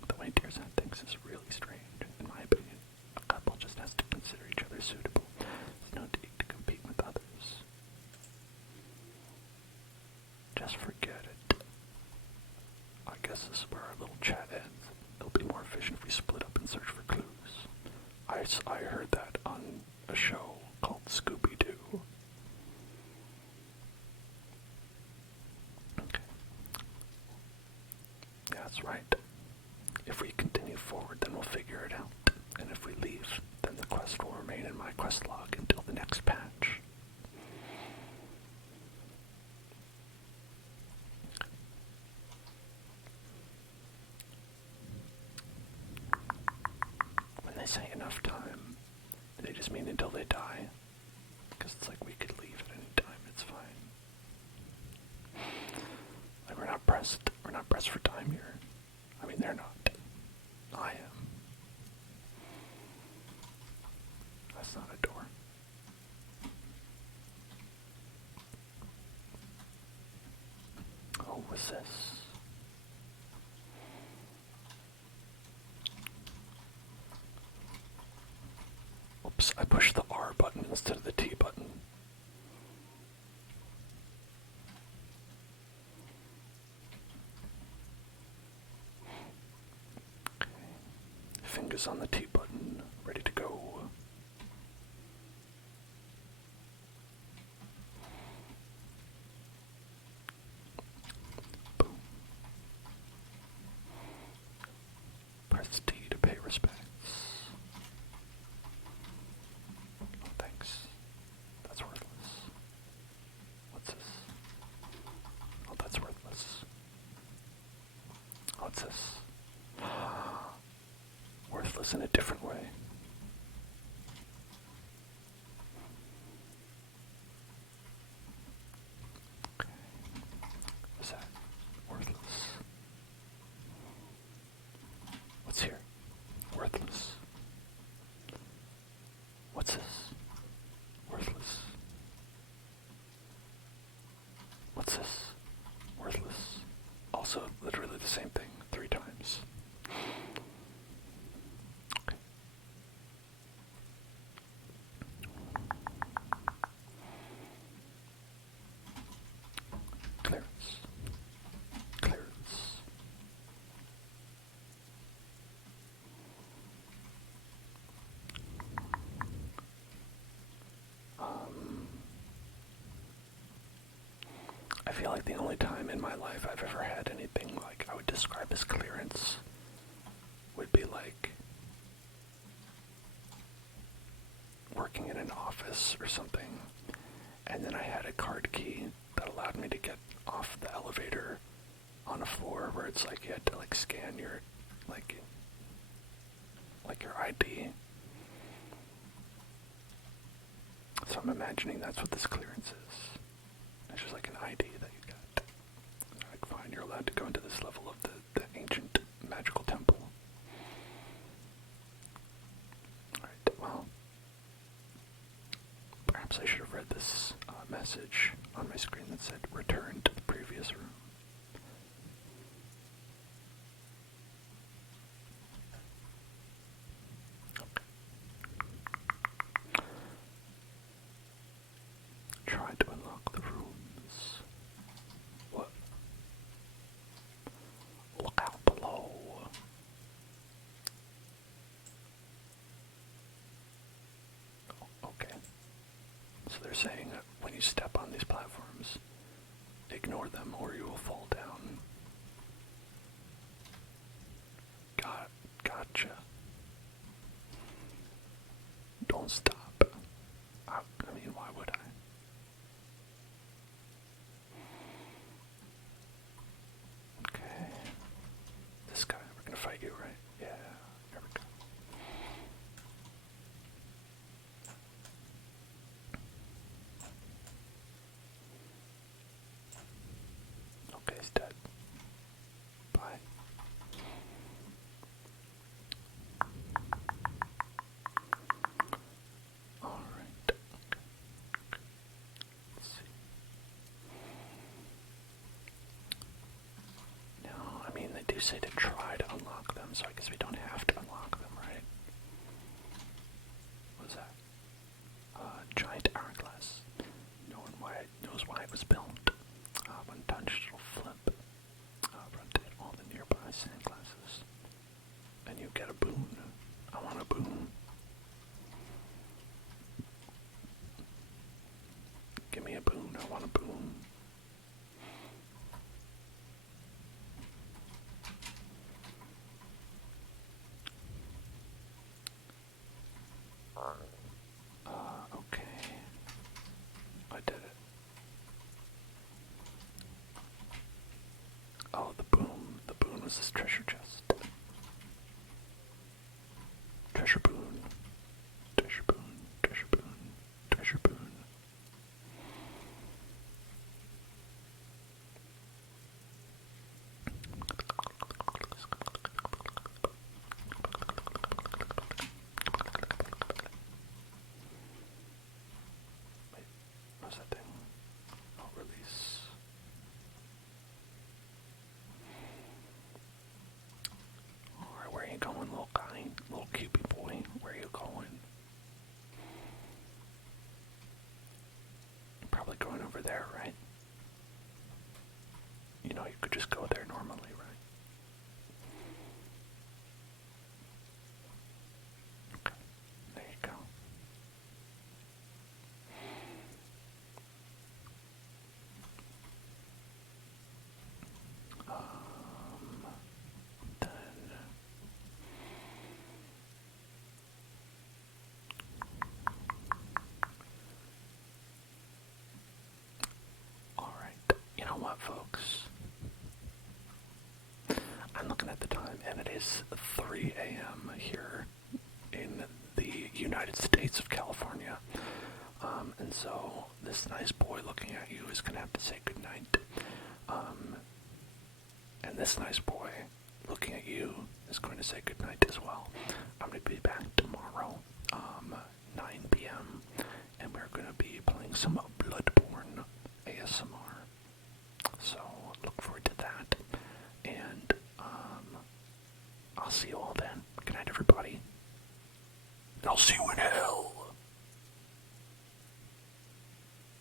The way Dear Zad thinks is really strange, in my opinion. A couple just has to consider each other suitable. There's no need to compete with others. Just forget it. I guess this is where our little chat ends. It'll be more efficient if we split up and search for clues. I heard that on a show called Scooby-Doo. Okay. That's right. If we continue forward, then we'll figure it out. And if we leave, then the quest will remain in my quest log until the next patch. When they say enough time, do they just mean until they die? Because it's like we could leave at any time, it's fine. Like we're not pressed for time here. I mean, they're not. I am. That's not a door. Oh, what's this? Oops, I pushed the R button instead of the T button. Okay. Fingers on the T button, ready to go. Boom. Press T to pay respects. Oh, thanks. That's worthless. What's this? Oh, that's worthless. What's this? Worthless in a different way. Okay. What's that? Worthless. What's here? Worthless. What's this? Worthless. What's this? Worthless. Also, literally the same thing 3 times. Okay. Clearance. Clearance. I feel like the only time in my life I've ever had anything like I would describe as clearance would be like working in an office or something, and then I had a card key that allowed me to get off the elevator on a floor where it's like you had to like scan your like your ID. So I'm imagining that's what this clearance is. It's just like an ID that you got. Like, fine, you're allowed to go into this level of the ancient magical temple. Alright, well, perhaps I should have read this message on my screen that said, return to the previous room. they're saying that when you step on these platforms, ignore them or you will fall down. Gotcha. Don't stop. I mean, why would I? Okay. This guy, we're gonna fight you, right? Yeah, there we go. Okay, he's dead. Bye. Alright. Okay. Let's see. No, I mean, they do say to try to unlock them, so I guess we don't have to unlock them, right? What was that? Giant hourglass. No one knows why it was built. When touched, it'll flip. Rotate all the nearby sandglasses. And you get a boon. I want a boon. Give me a boon. I want a boon. Okay. I did it. Oh, the boon. The boon was this treasure chest. Treasure boon. Treasure boon. Treasure boon. Treasure boon. Wait, what's that thing? Oh, release. Alright, where are you going, little guy? Little cupid boy? Where are you going? You're probably going over there, right? You know, you could just go there normally, right? Okay, there you go. Then all right, you know what, folks? I'm looking at the time, and it is 3 a.m. here in the United States of California. And so this nice boy looking at you is going to have to say goodnight. And this nice boy looking at you is going to say goodnight as well. I'm going to be back tomorrow, 9 p.m., and we're going to be playing some Bloodborne ASMR. So look forward to that. And I'll see you all then. Good night, everybody. And I'll see you in hell.